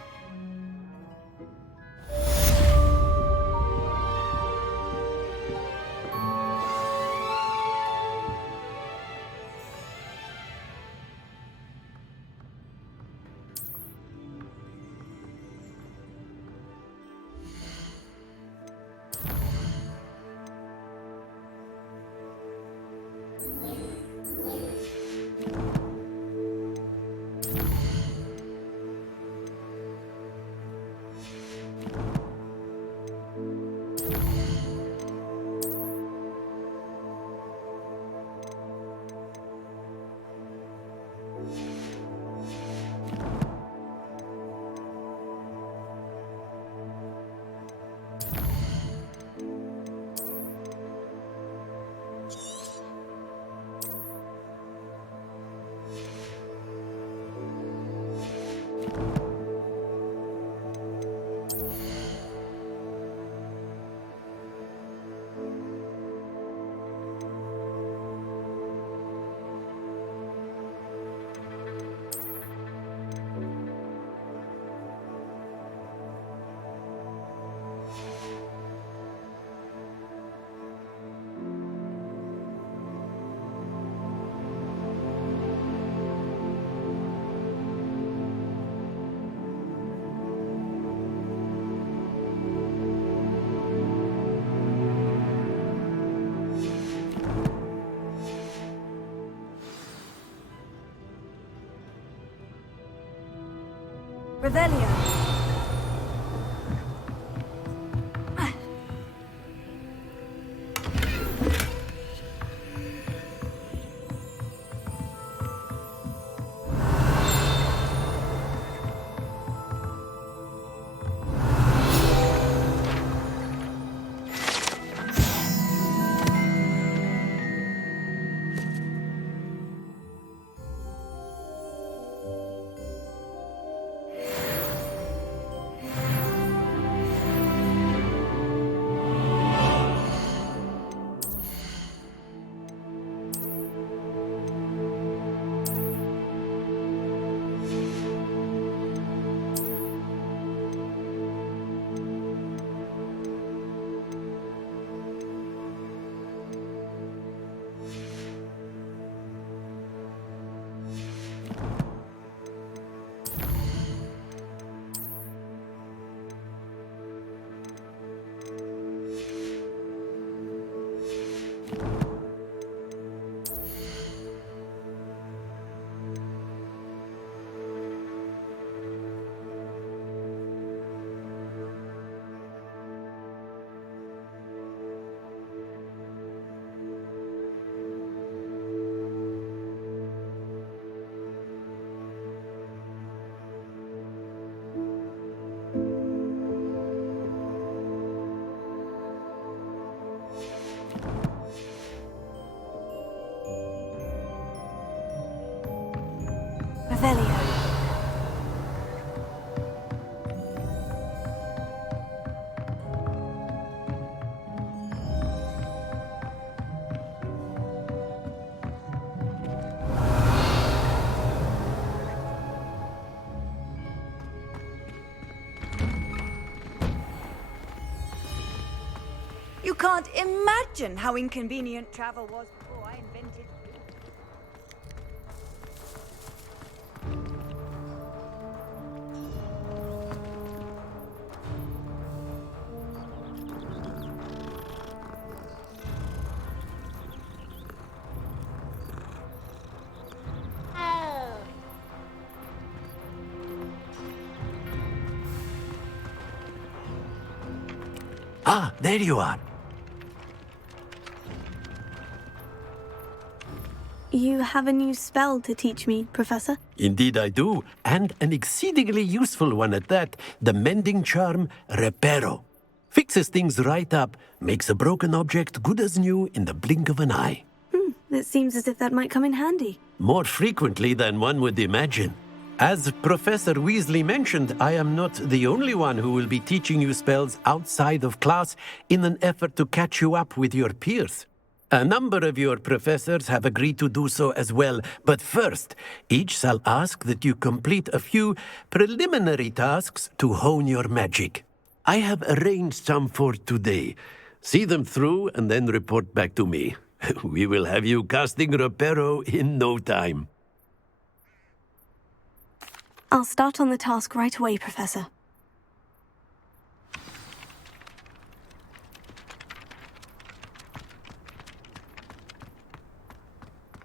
Revelio. Revelio. You can't imagine how inconvenient travel was before I invented. Ah, there you are. You have a new spell to teach me, Professor? Indeed I do, and an exceedingly useful one at that. The mending charm, Reparo. Fixes things right up, makes a broken object good as new in the blink of an eye. It seems as if that might come in handy. More frequently than one would imagine. As Professor Weasley mentioned, I am not the only one who will be teaching you spells outside of class in an effort to catch you up with your peers. A number of your professors have agreed to do so as well, but first, each shall ask that you complete a few preliminary tasks to hone your magic. I have arranged some for today. See them through and then report back to me. We will have you casting Reparo in no time. I'll start on the task right away, Professor.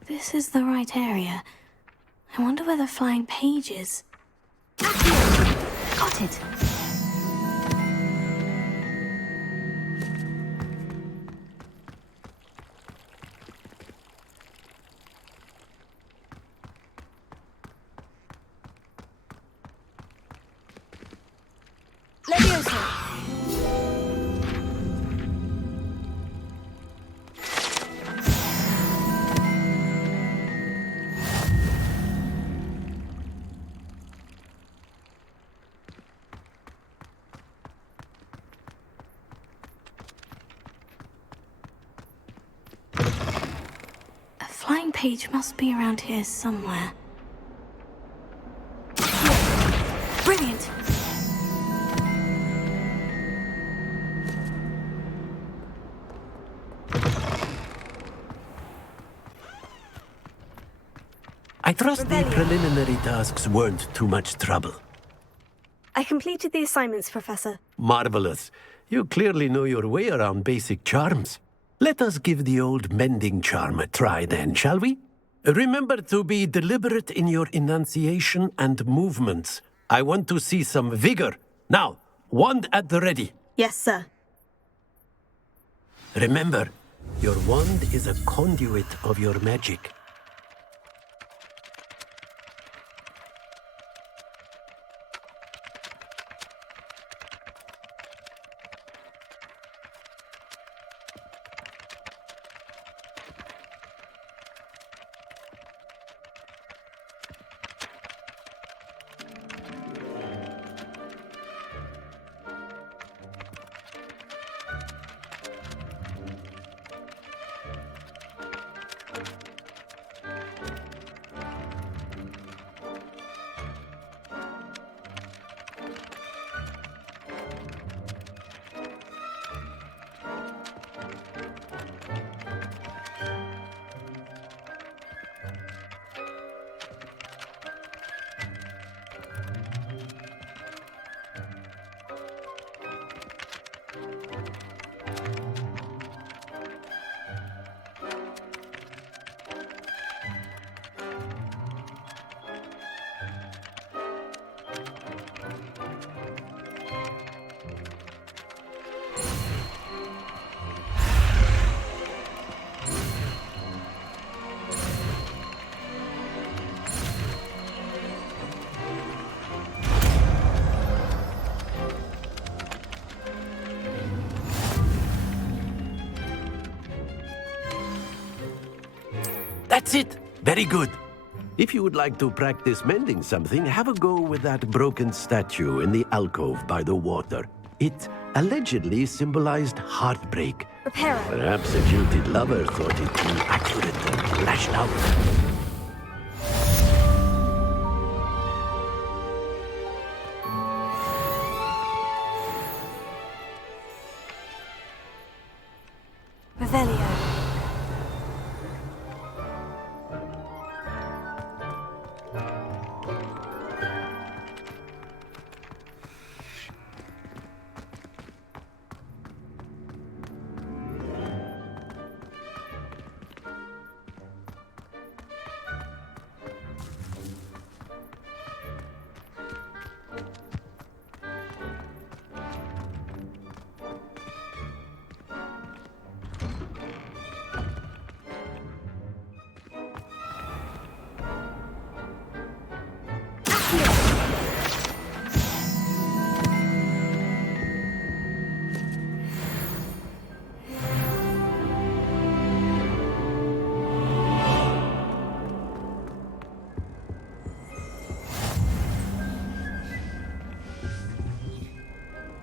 This is the right area. I wonder where the flying page is. Got it. Page must be around here somewhere. Brilliant! I trust the preliminary tasks weren't too much trouble. I completed the assignments, Professor. Marvelous. You clearly know your way around basic charms. Let us give the old mending charm a try then, shall we? Remember to be deliberate in your enunciation and movements. I want to see some vigor. Now, wand at the ready. Yes, sir. Remember, your wand is a conduit of your magic. That's it! Very good. If you would like to practice mending something, have a go with that broken statue in the alcove by the water. It allegedly symbolized heartbreak. Repair it. Perhaps a jilted lover thought it too accurate and lashed out. Revelio.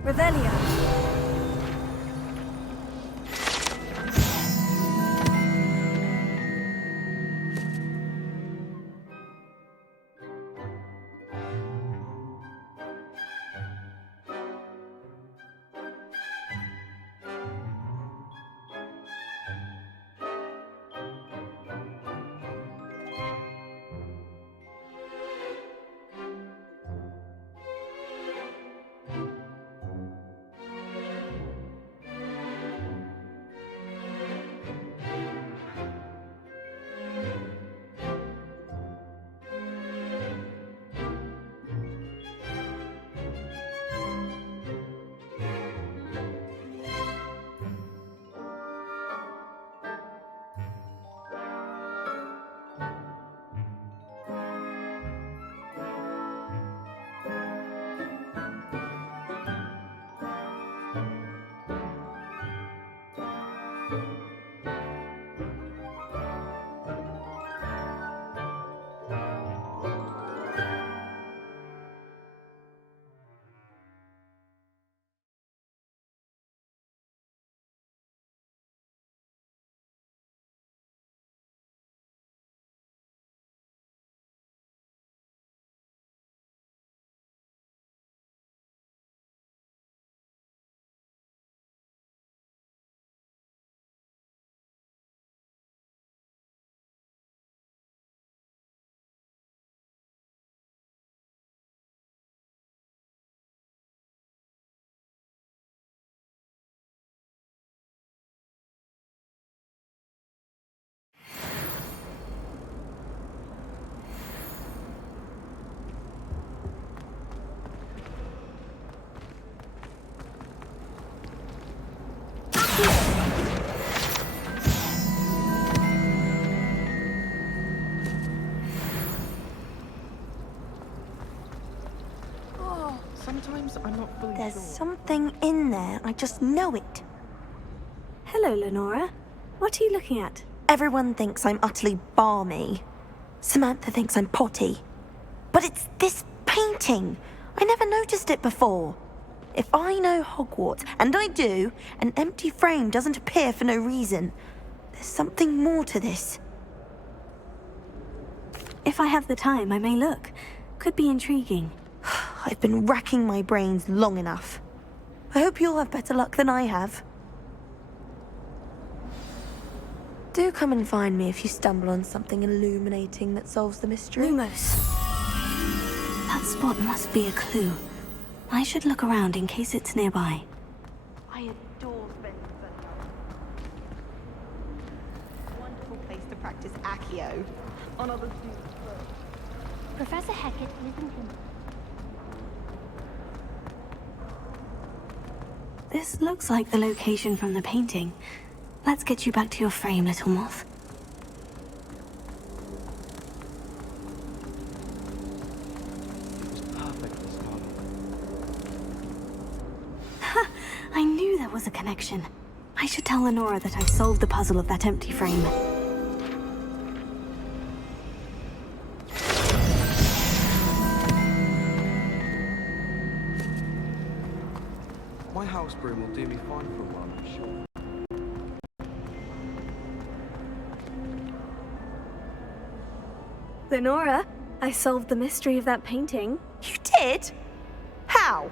Revelio. Sometimes I'm not fully There's sure. something in there, I just know it. Hello, Lenora. What are you looking at? Everyone thinks I'm utterly balmy. Samantha thinks I'm potty. But it's this painting. I never noticed it before. If I know Hogwarts, and I do, an empty frame doesn't appear for no reason. There's something more to this. If I have the time, I may look. Could be intriguing. I've been racking my brains long enough. I hope you'll have better luck than I have. Do come and find me if you stumble on something illuminating that solves the mystery. Lumos. That spot must be a clue. I should look around in case it's nearby. I adore spending Sunday. Wonderful place to practice Accio on other students' first. Professor Hackett lives in Plymouth. This looks like the location from the painting. Let's get you back to your frame, little moth. Ha! I knew there was a connection. I should tell Lenora that I solved the puzzle of that empty frame. My house broom will do me fine for a while, I'm sure. Lenora, I solved the mystery of that painting. You did? How?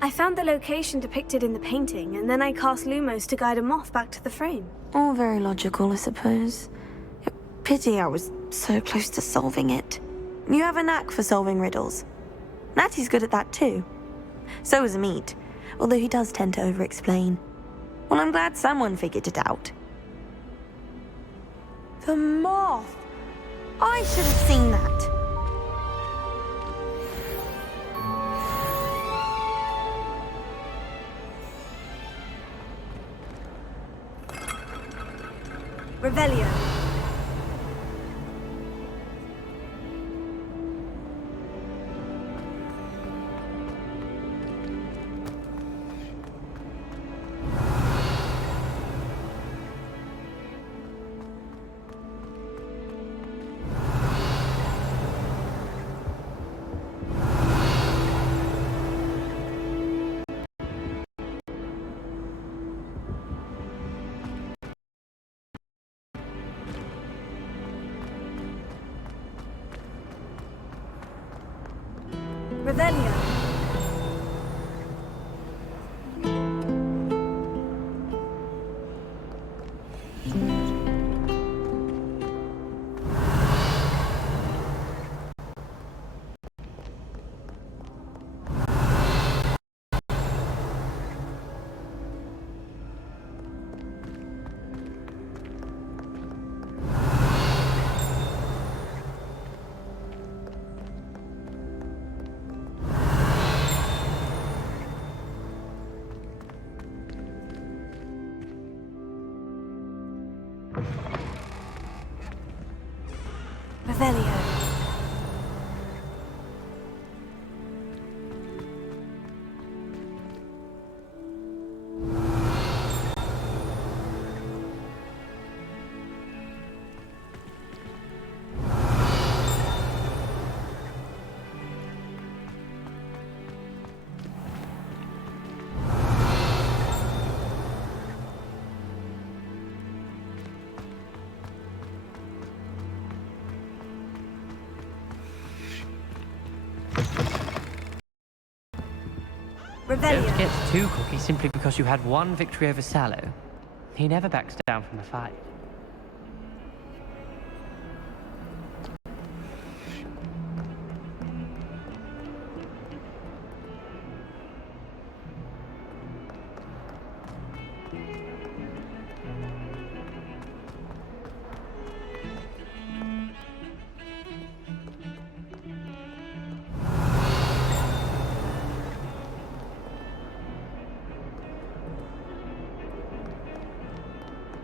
I found the location depicted in the painting, and then I cast Lumos to guide a moth back to the frame. All very logical, I suppose. Pity I was so close to solving it. You have a knack for solving riddles. Natty's good at that too. So is Amit, although he does tend to over-explain. Well, I'm glad someone figured it out. The moth! I should have seen that. Revelio. Revelio. Revelio. Don't get too cocky simply because you had one victory over Sallow. He never backs down from a fight.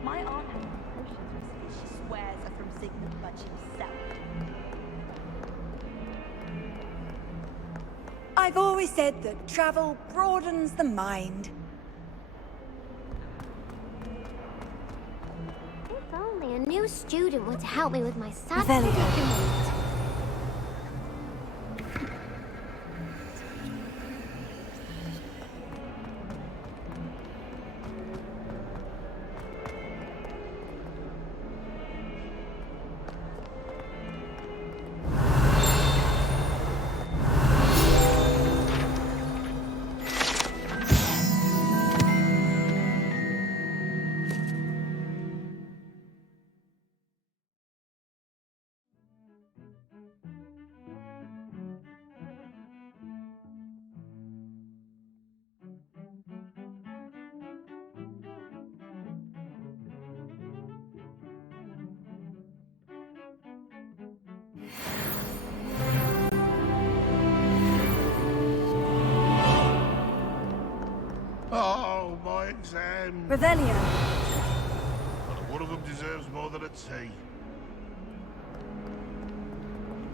My aunt had some potions recently she swears are from Sigmund Budge himself. I've always said that travel broadens the mind. If only a new student were to help me with my sad Revelio. predicament. Oh, my exam. Revelio. Not one of them deserves more than a T.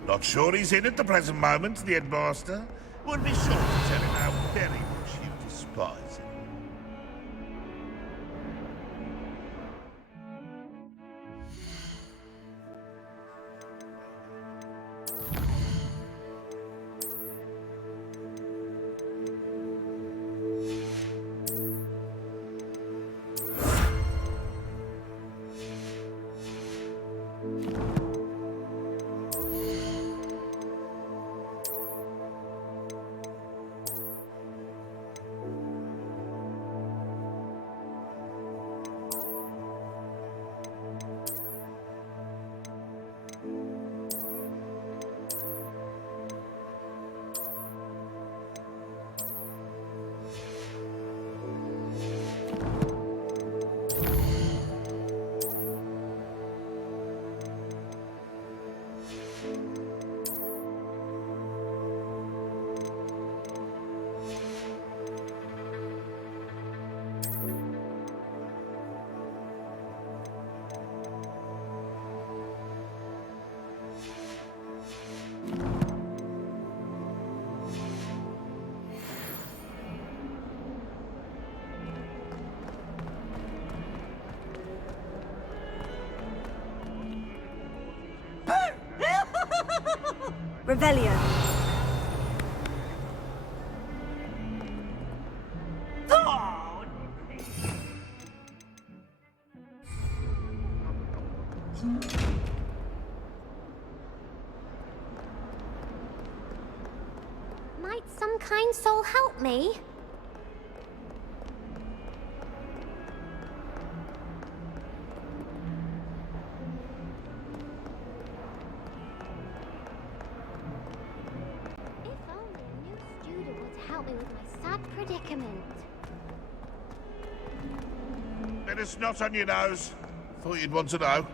Not sure he's in at the present moment, the headmaster. Would be sure to tell him how very much you despise him. Revelio. some kind soul help me? If only a new student would help me with my sad predicament. Bit of snot on your nose. Thought you'd want to know.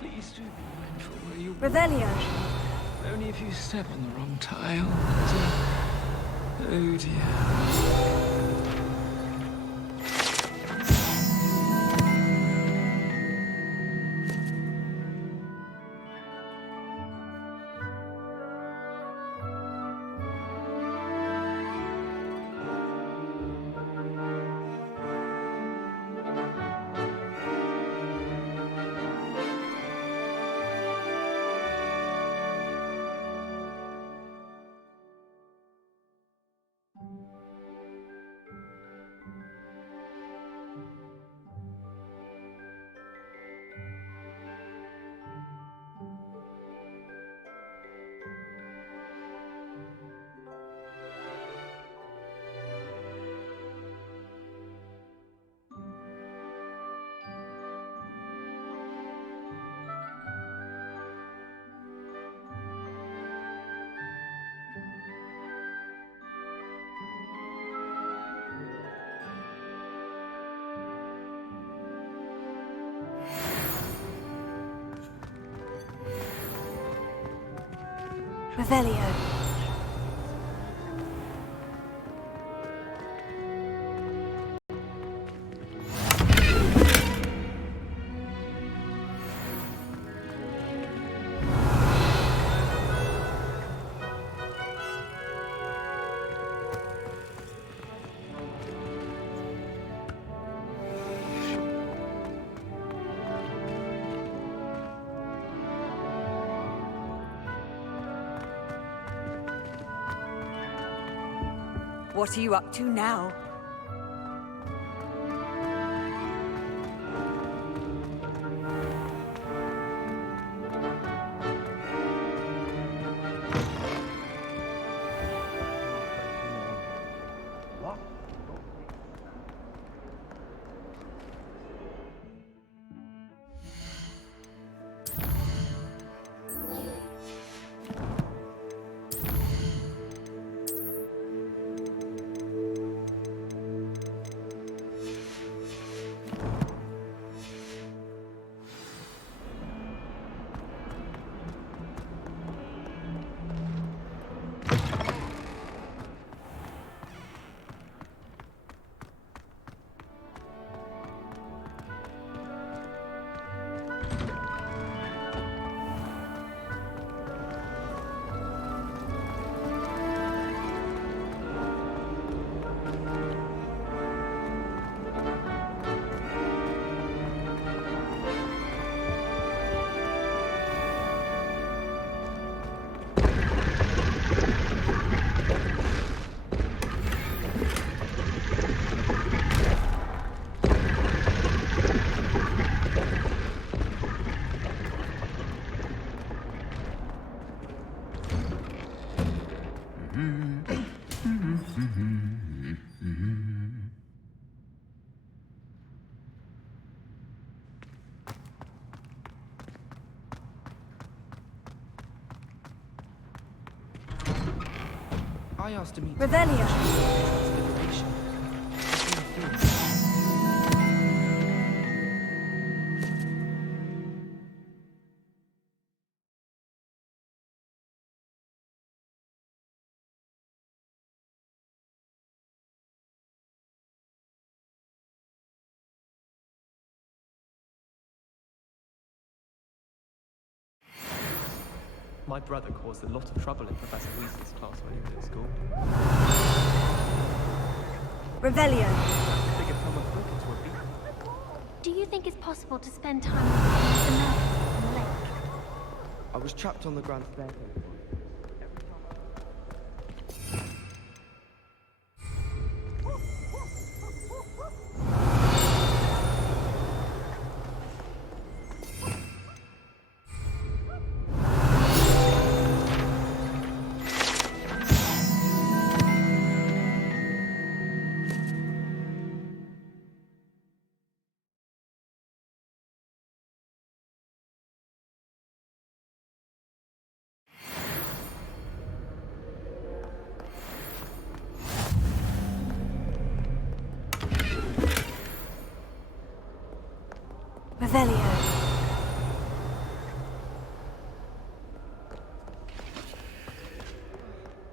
Please do be mindful where you Revelio. Only if you step on the wrong tile. Oh dear. Revelio. What are you up to now? I asked to meet Revelio. My brother caused a lot of trouble in Professor Weasley's class when he was at school. Revelio. Big a plum of book into a beak. do you think it's possible to spend time with the mouse and the lake? I was trapped on the grand staircase. Revelio.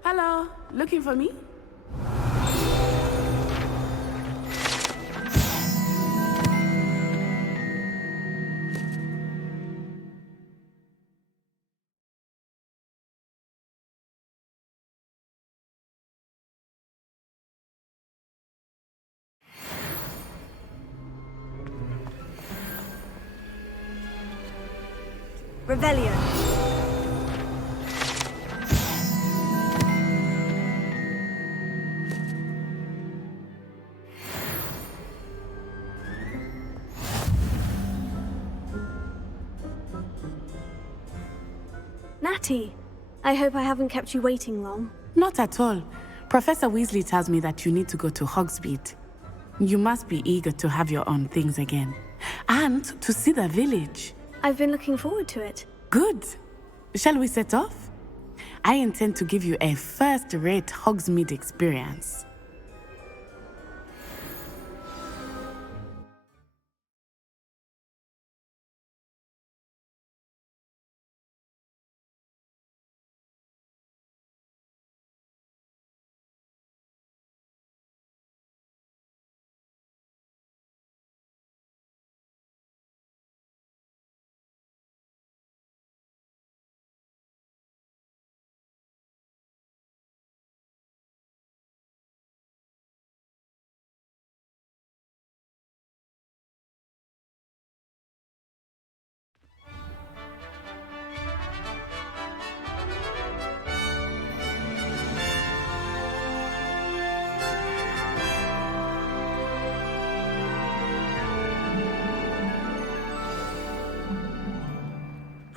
Hello, looking for me? Revelio. Natty, I hope I haven't kept you waiting long. Not at all. Professor Weasley tells me that you need to go to Hogsmeade. You must be eager to have your own things again. And to see the village. I've been looking forward to it. Good. Shall we set off? I intend to give you a first-rate Hogsmeade experience.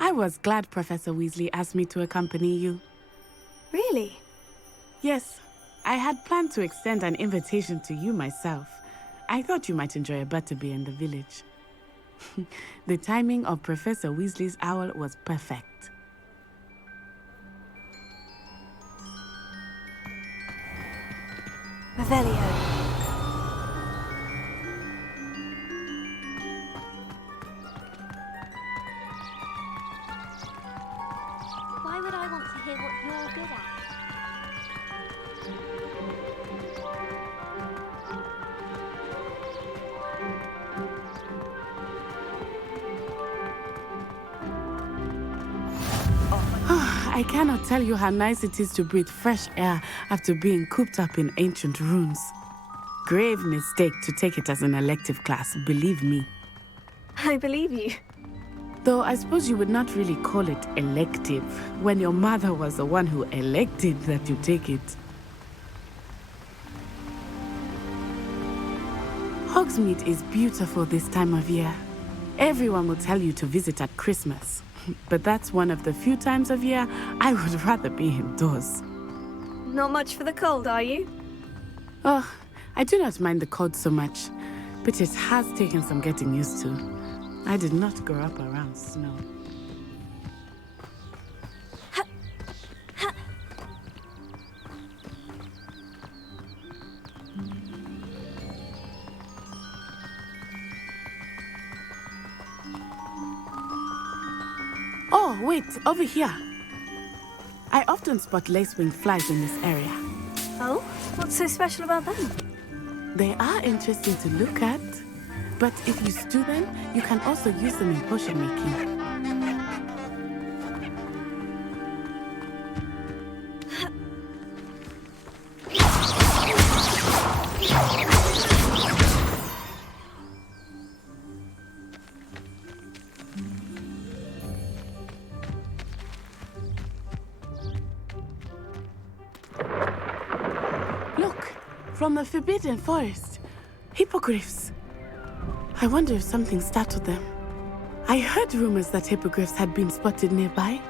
I was glad Professor Weasley asked me to accompany you. Really? Yes. I had planned to extend an invitation to you myself. I thought you might enjoy a butterbeer in the village. The timing of Professor Weasley's owl was perfect. Revelio. Why would I want to hear what you're good at? I cannot tell you how nice it is to breathe fresh air after being cooped up in ancient ruins. Grave mistake to take it as an elective class, believe me. I believe you. Though I suppose you would not really call it elective when your mother was the one who elected that you take it. Hogsmeade is beautiful this time of year. Everyone will tell you to visit at Christmas. But that's one of the few times of year I would rather be indoors. Not much for the cold, are you? Oh, I do not mind the cold so much, but it has taken some getting used to. I did not grow up around snow. Oh, wait, over here. I often spot lacewing flies in this area. Oh? What's so special about them? They are interesting to look at, but if you stew them, you can also use them in potion making. the Forbidden Forest. Hippogriffs. I wonder if something startled them. I heard rumors that hippogriffs had been spotted nearby.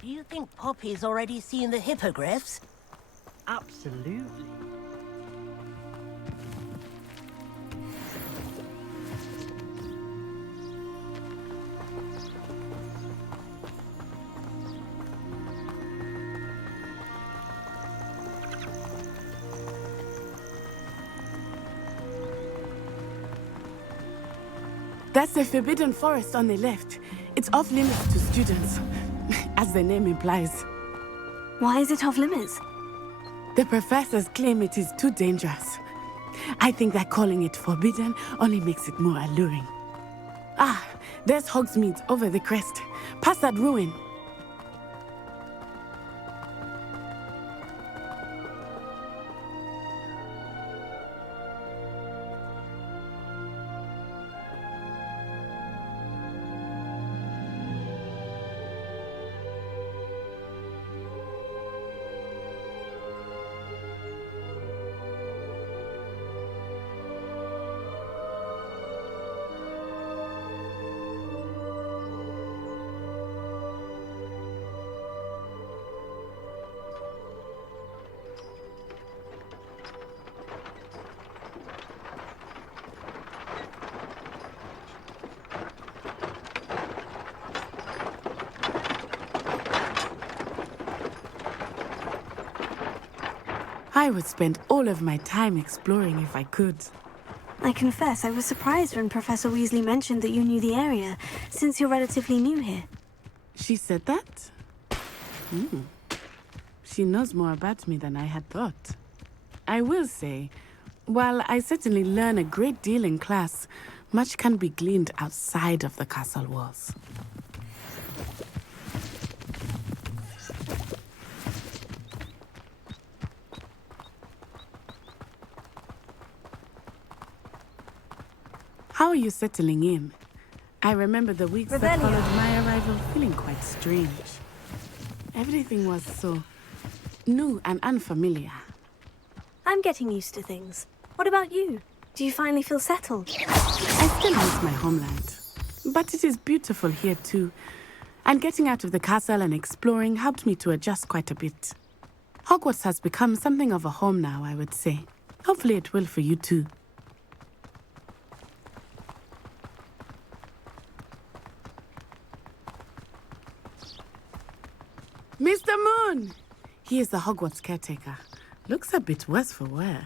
Do you think Poppy's already seen the hippogriffs? Absolutely. That's the Forbidden Forest on the left. It's off limits to students, as the name implies. Why is it off limits? The professors claim it is too dangerous. I think that calling it forbidden only makes it more alluring. Ah, there's Hogsmeade over the crest, past that ruin. I would spend all of my time exploring if I could. I confess I was surprised when Professor Weasley mentioned that you knew the area, since you're relatively new here. She said that? She knows more about me than I had thought. I will say, while I certainly learn a great deal in class, much can be gleaned outside of the castle walls. How are you settling in? I remember the weeks that followed my arrival feeling quite strange. Everything was so new and unfamiliar. I'm getting used to things. What about you? Do you finally feel settled? I still miss my homeland, but it is beautiful here too. And getting out of the castle and exploring helped me to adjust quite a bit. Hogwarts has become something of a home now, I would say. Hopefully it will for you too. Mr. Moon! He is the Hogwarts caretaker. Looks a bit worse for wear.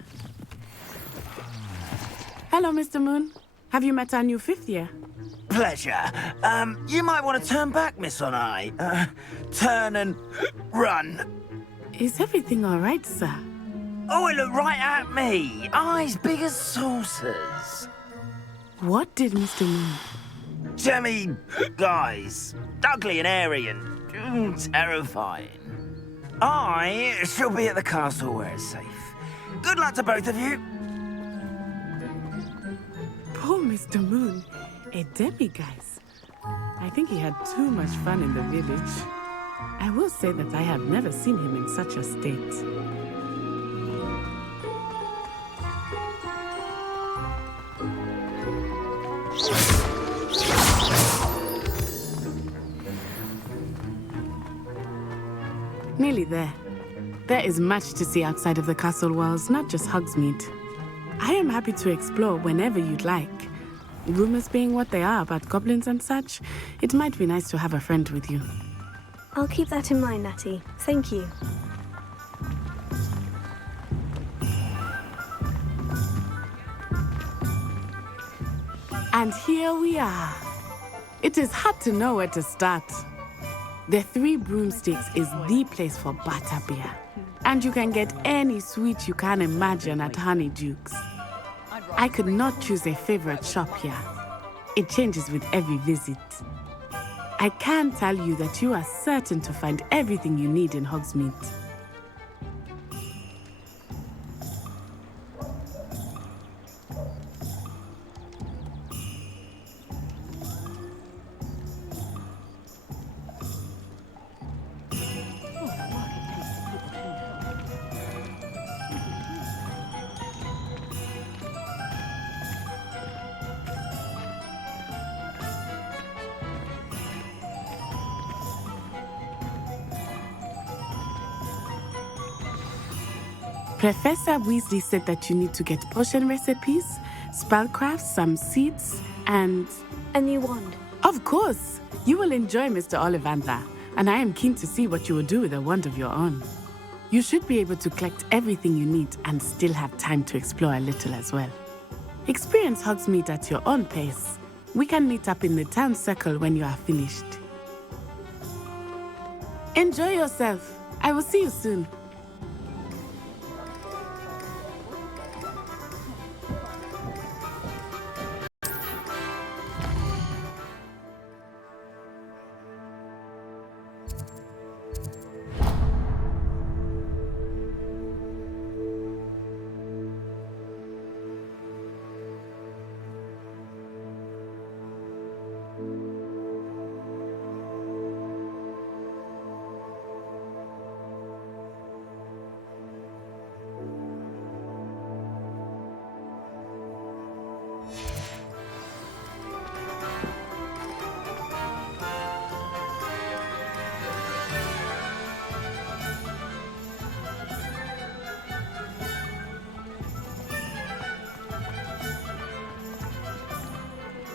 Hello, Mr. Moon. Have you met our new fifth year? Pleasure. You might want to turn back, Miss On-Eye. Turn and run. Is everything all right, sir? Oh, it looked right at me. Eyes big as saucers. What did Mr. Moon? Jemmy guys. Ugly and airy and terrifying. I shall be at the castle where it's safe. Good luck to both of you. Poor Mr. Moon. A demiguise. I think he had too much fun in the village. I will say that I have never seen him in such a state. Nearly there. There is much to see outside of the castle walls, not just Hogsmeade. I am happy to explore whenever you'd like. Rumors being what they are about goblins and such, it might be nice to have a friend with you. I'll keep that in mind, Natty. Thank you. And here we are. It is hard to know where to start. The Three Broomsticks is the place for butterbeer. And you can get any sweet you can imagine at Honeydukes. I could not choose a favorite shop here. It changes with every visit. I can tell you that you are certain to find everything you need in Hogsmeade. Professor Weasley said that you need to get potion recipes, spellcrafts, some seeds, and... a new wand. Of course! You will enjoy Mr. Ollivander, and I am keen to see what you will do with a wand of your own. You should be able to collect everything you need and still have time to explore a little as well. Experience Hogsmeade at your own pace. We can meet up in the town circle when you are finished. Enjoy yourself. I will see you soon.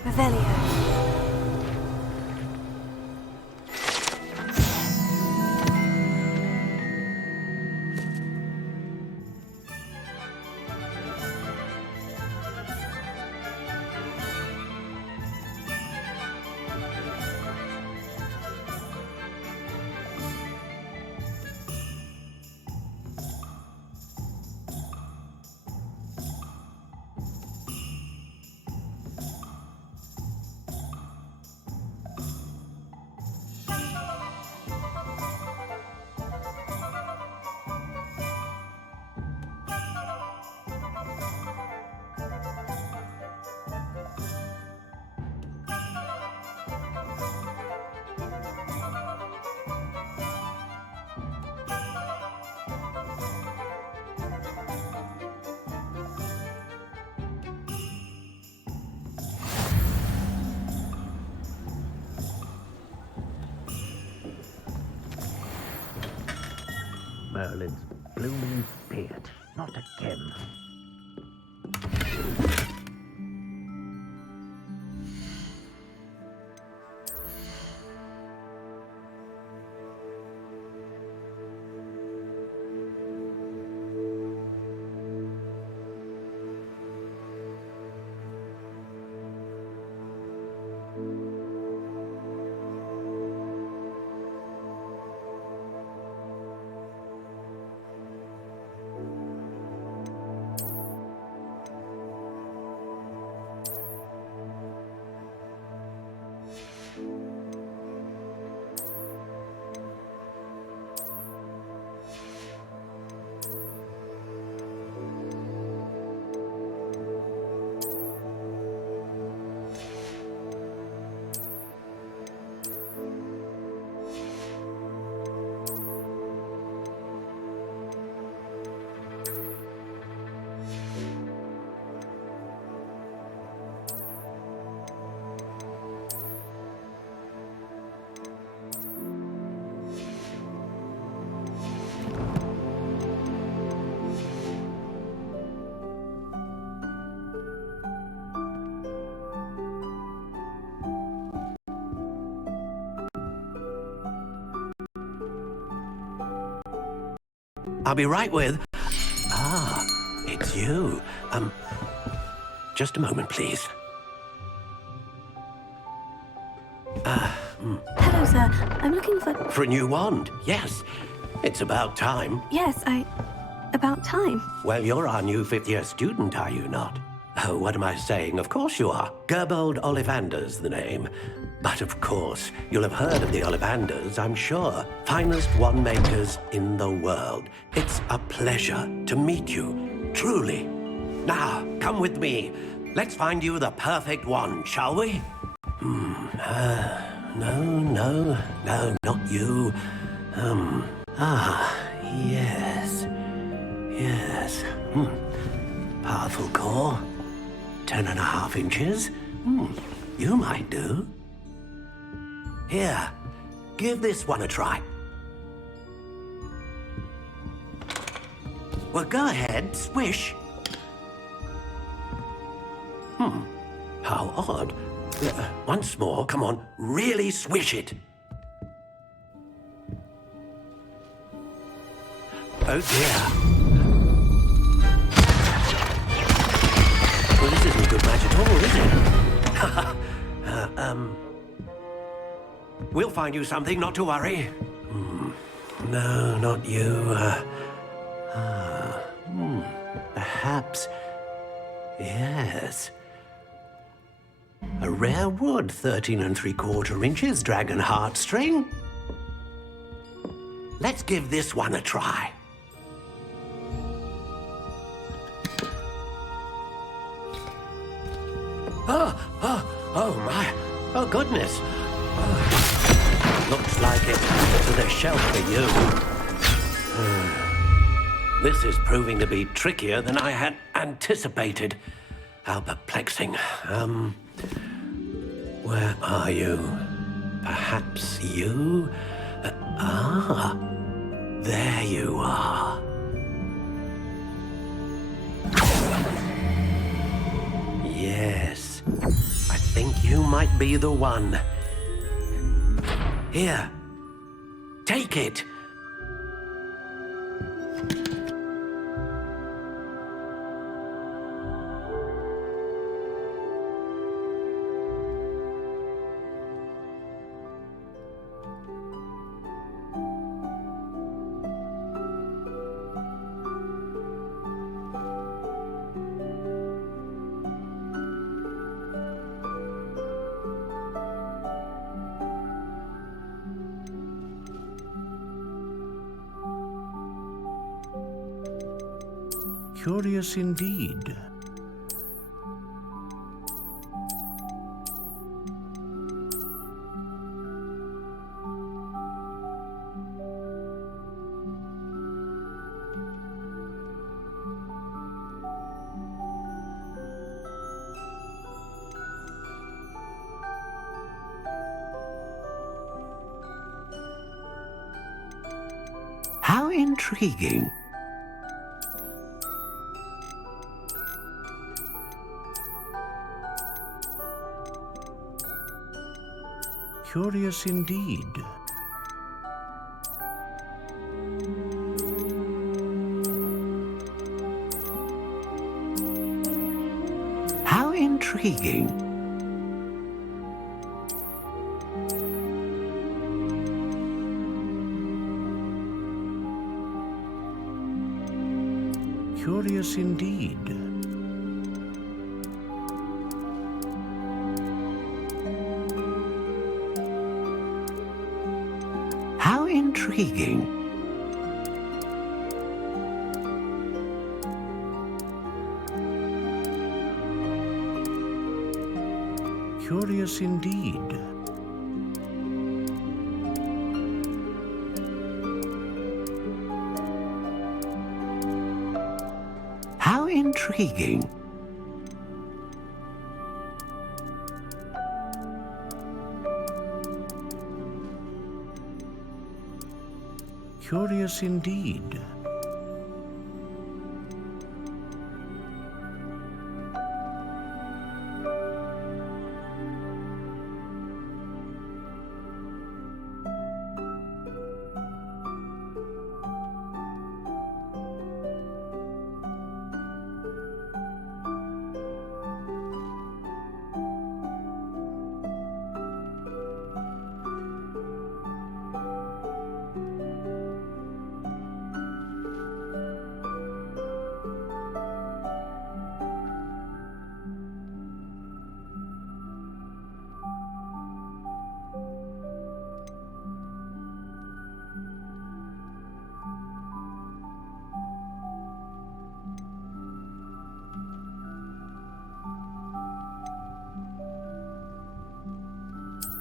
Revelio. Merlin's blooming beard. Not again. I'll be right with... Ah, it's you. Just a moment, please. Hello, sir. I'm looking for... For a new wand, yes. It's about time. Yes, about time. Well, you're our new fifth-year student, are you not? Oh, what am I saying? Of course you are. Gerbold Ollivander's the name. But of course, you'll have heard of the Ollivanders, I'm sure. Finest wand makers in the world. It's a pleasure to meet you, truly. Now, come with me. Let's find you the perfect wand, shall we? No, not you. Yes. Powerful core. 10.5 inches. You might do. Here, give this one a try. Well, go ahead, swish. How odd. Once more, come on, really swish it. Oh dear. Well, this isn't good match at all, is it? We'll find you something, not to worry. No, not you. Perhaps. Yes. A rare wood, 13 3/4 inches, dragon heartstring. Let's give this one a try. Oh my. Oh, goodness. Looks like it. To the shelf for you. This is proving to be trickier than I had anticipated. How perplexing. Where are you? Perhaps you? There you are. Yes, I think you might be the one. Here, take it. Curious indeed. How intriguing. Curious indeed. How intriguing. Curious indeed. How intriguing. Curious indeed. How intriguing. Curious indeed.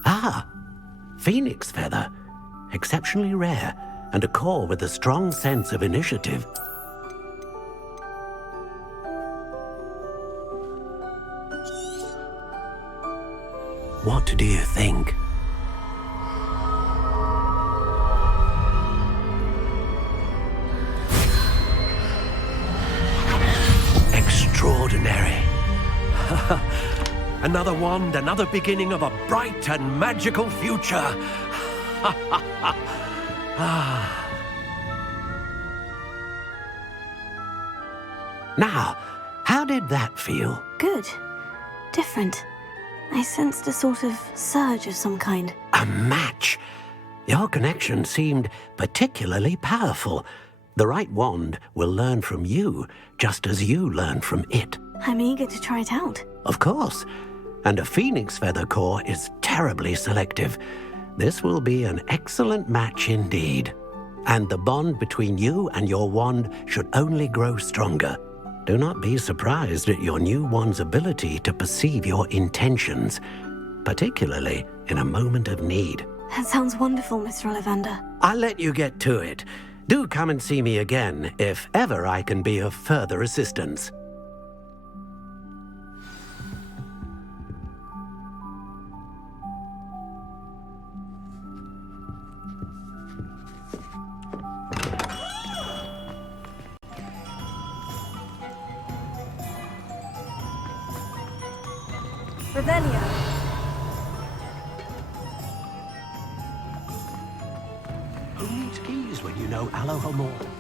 Ah, phoenix feather. Exceptionally rare, and a core with a strong sense of initiative. What do you think? Another wand, another beginning of a bright and magical future. Now, how did that feel? Good. Different. I sensed a sort of surge of some kind. A match. Your connection seemed particularly powerful. The right wand will learn from you, just as you learn from it. I'm eager to try it out. Of course. And a phoenix feather core is terribly selective. This will be an excellent match indeed. And the bond between you and your wand should only grow stronger. Do not be surprised at your new wand's ability to perceive your intentions, particularly in a moment of need. That sounds wonderful, Mr. Ollivander. I'll let you get to it. Do come and see me again if ever I can be of further assistance. Revelio. Who needs keys when you know Alohomore?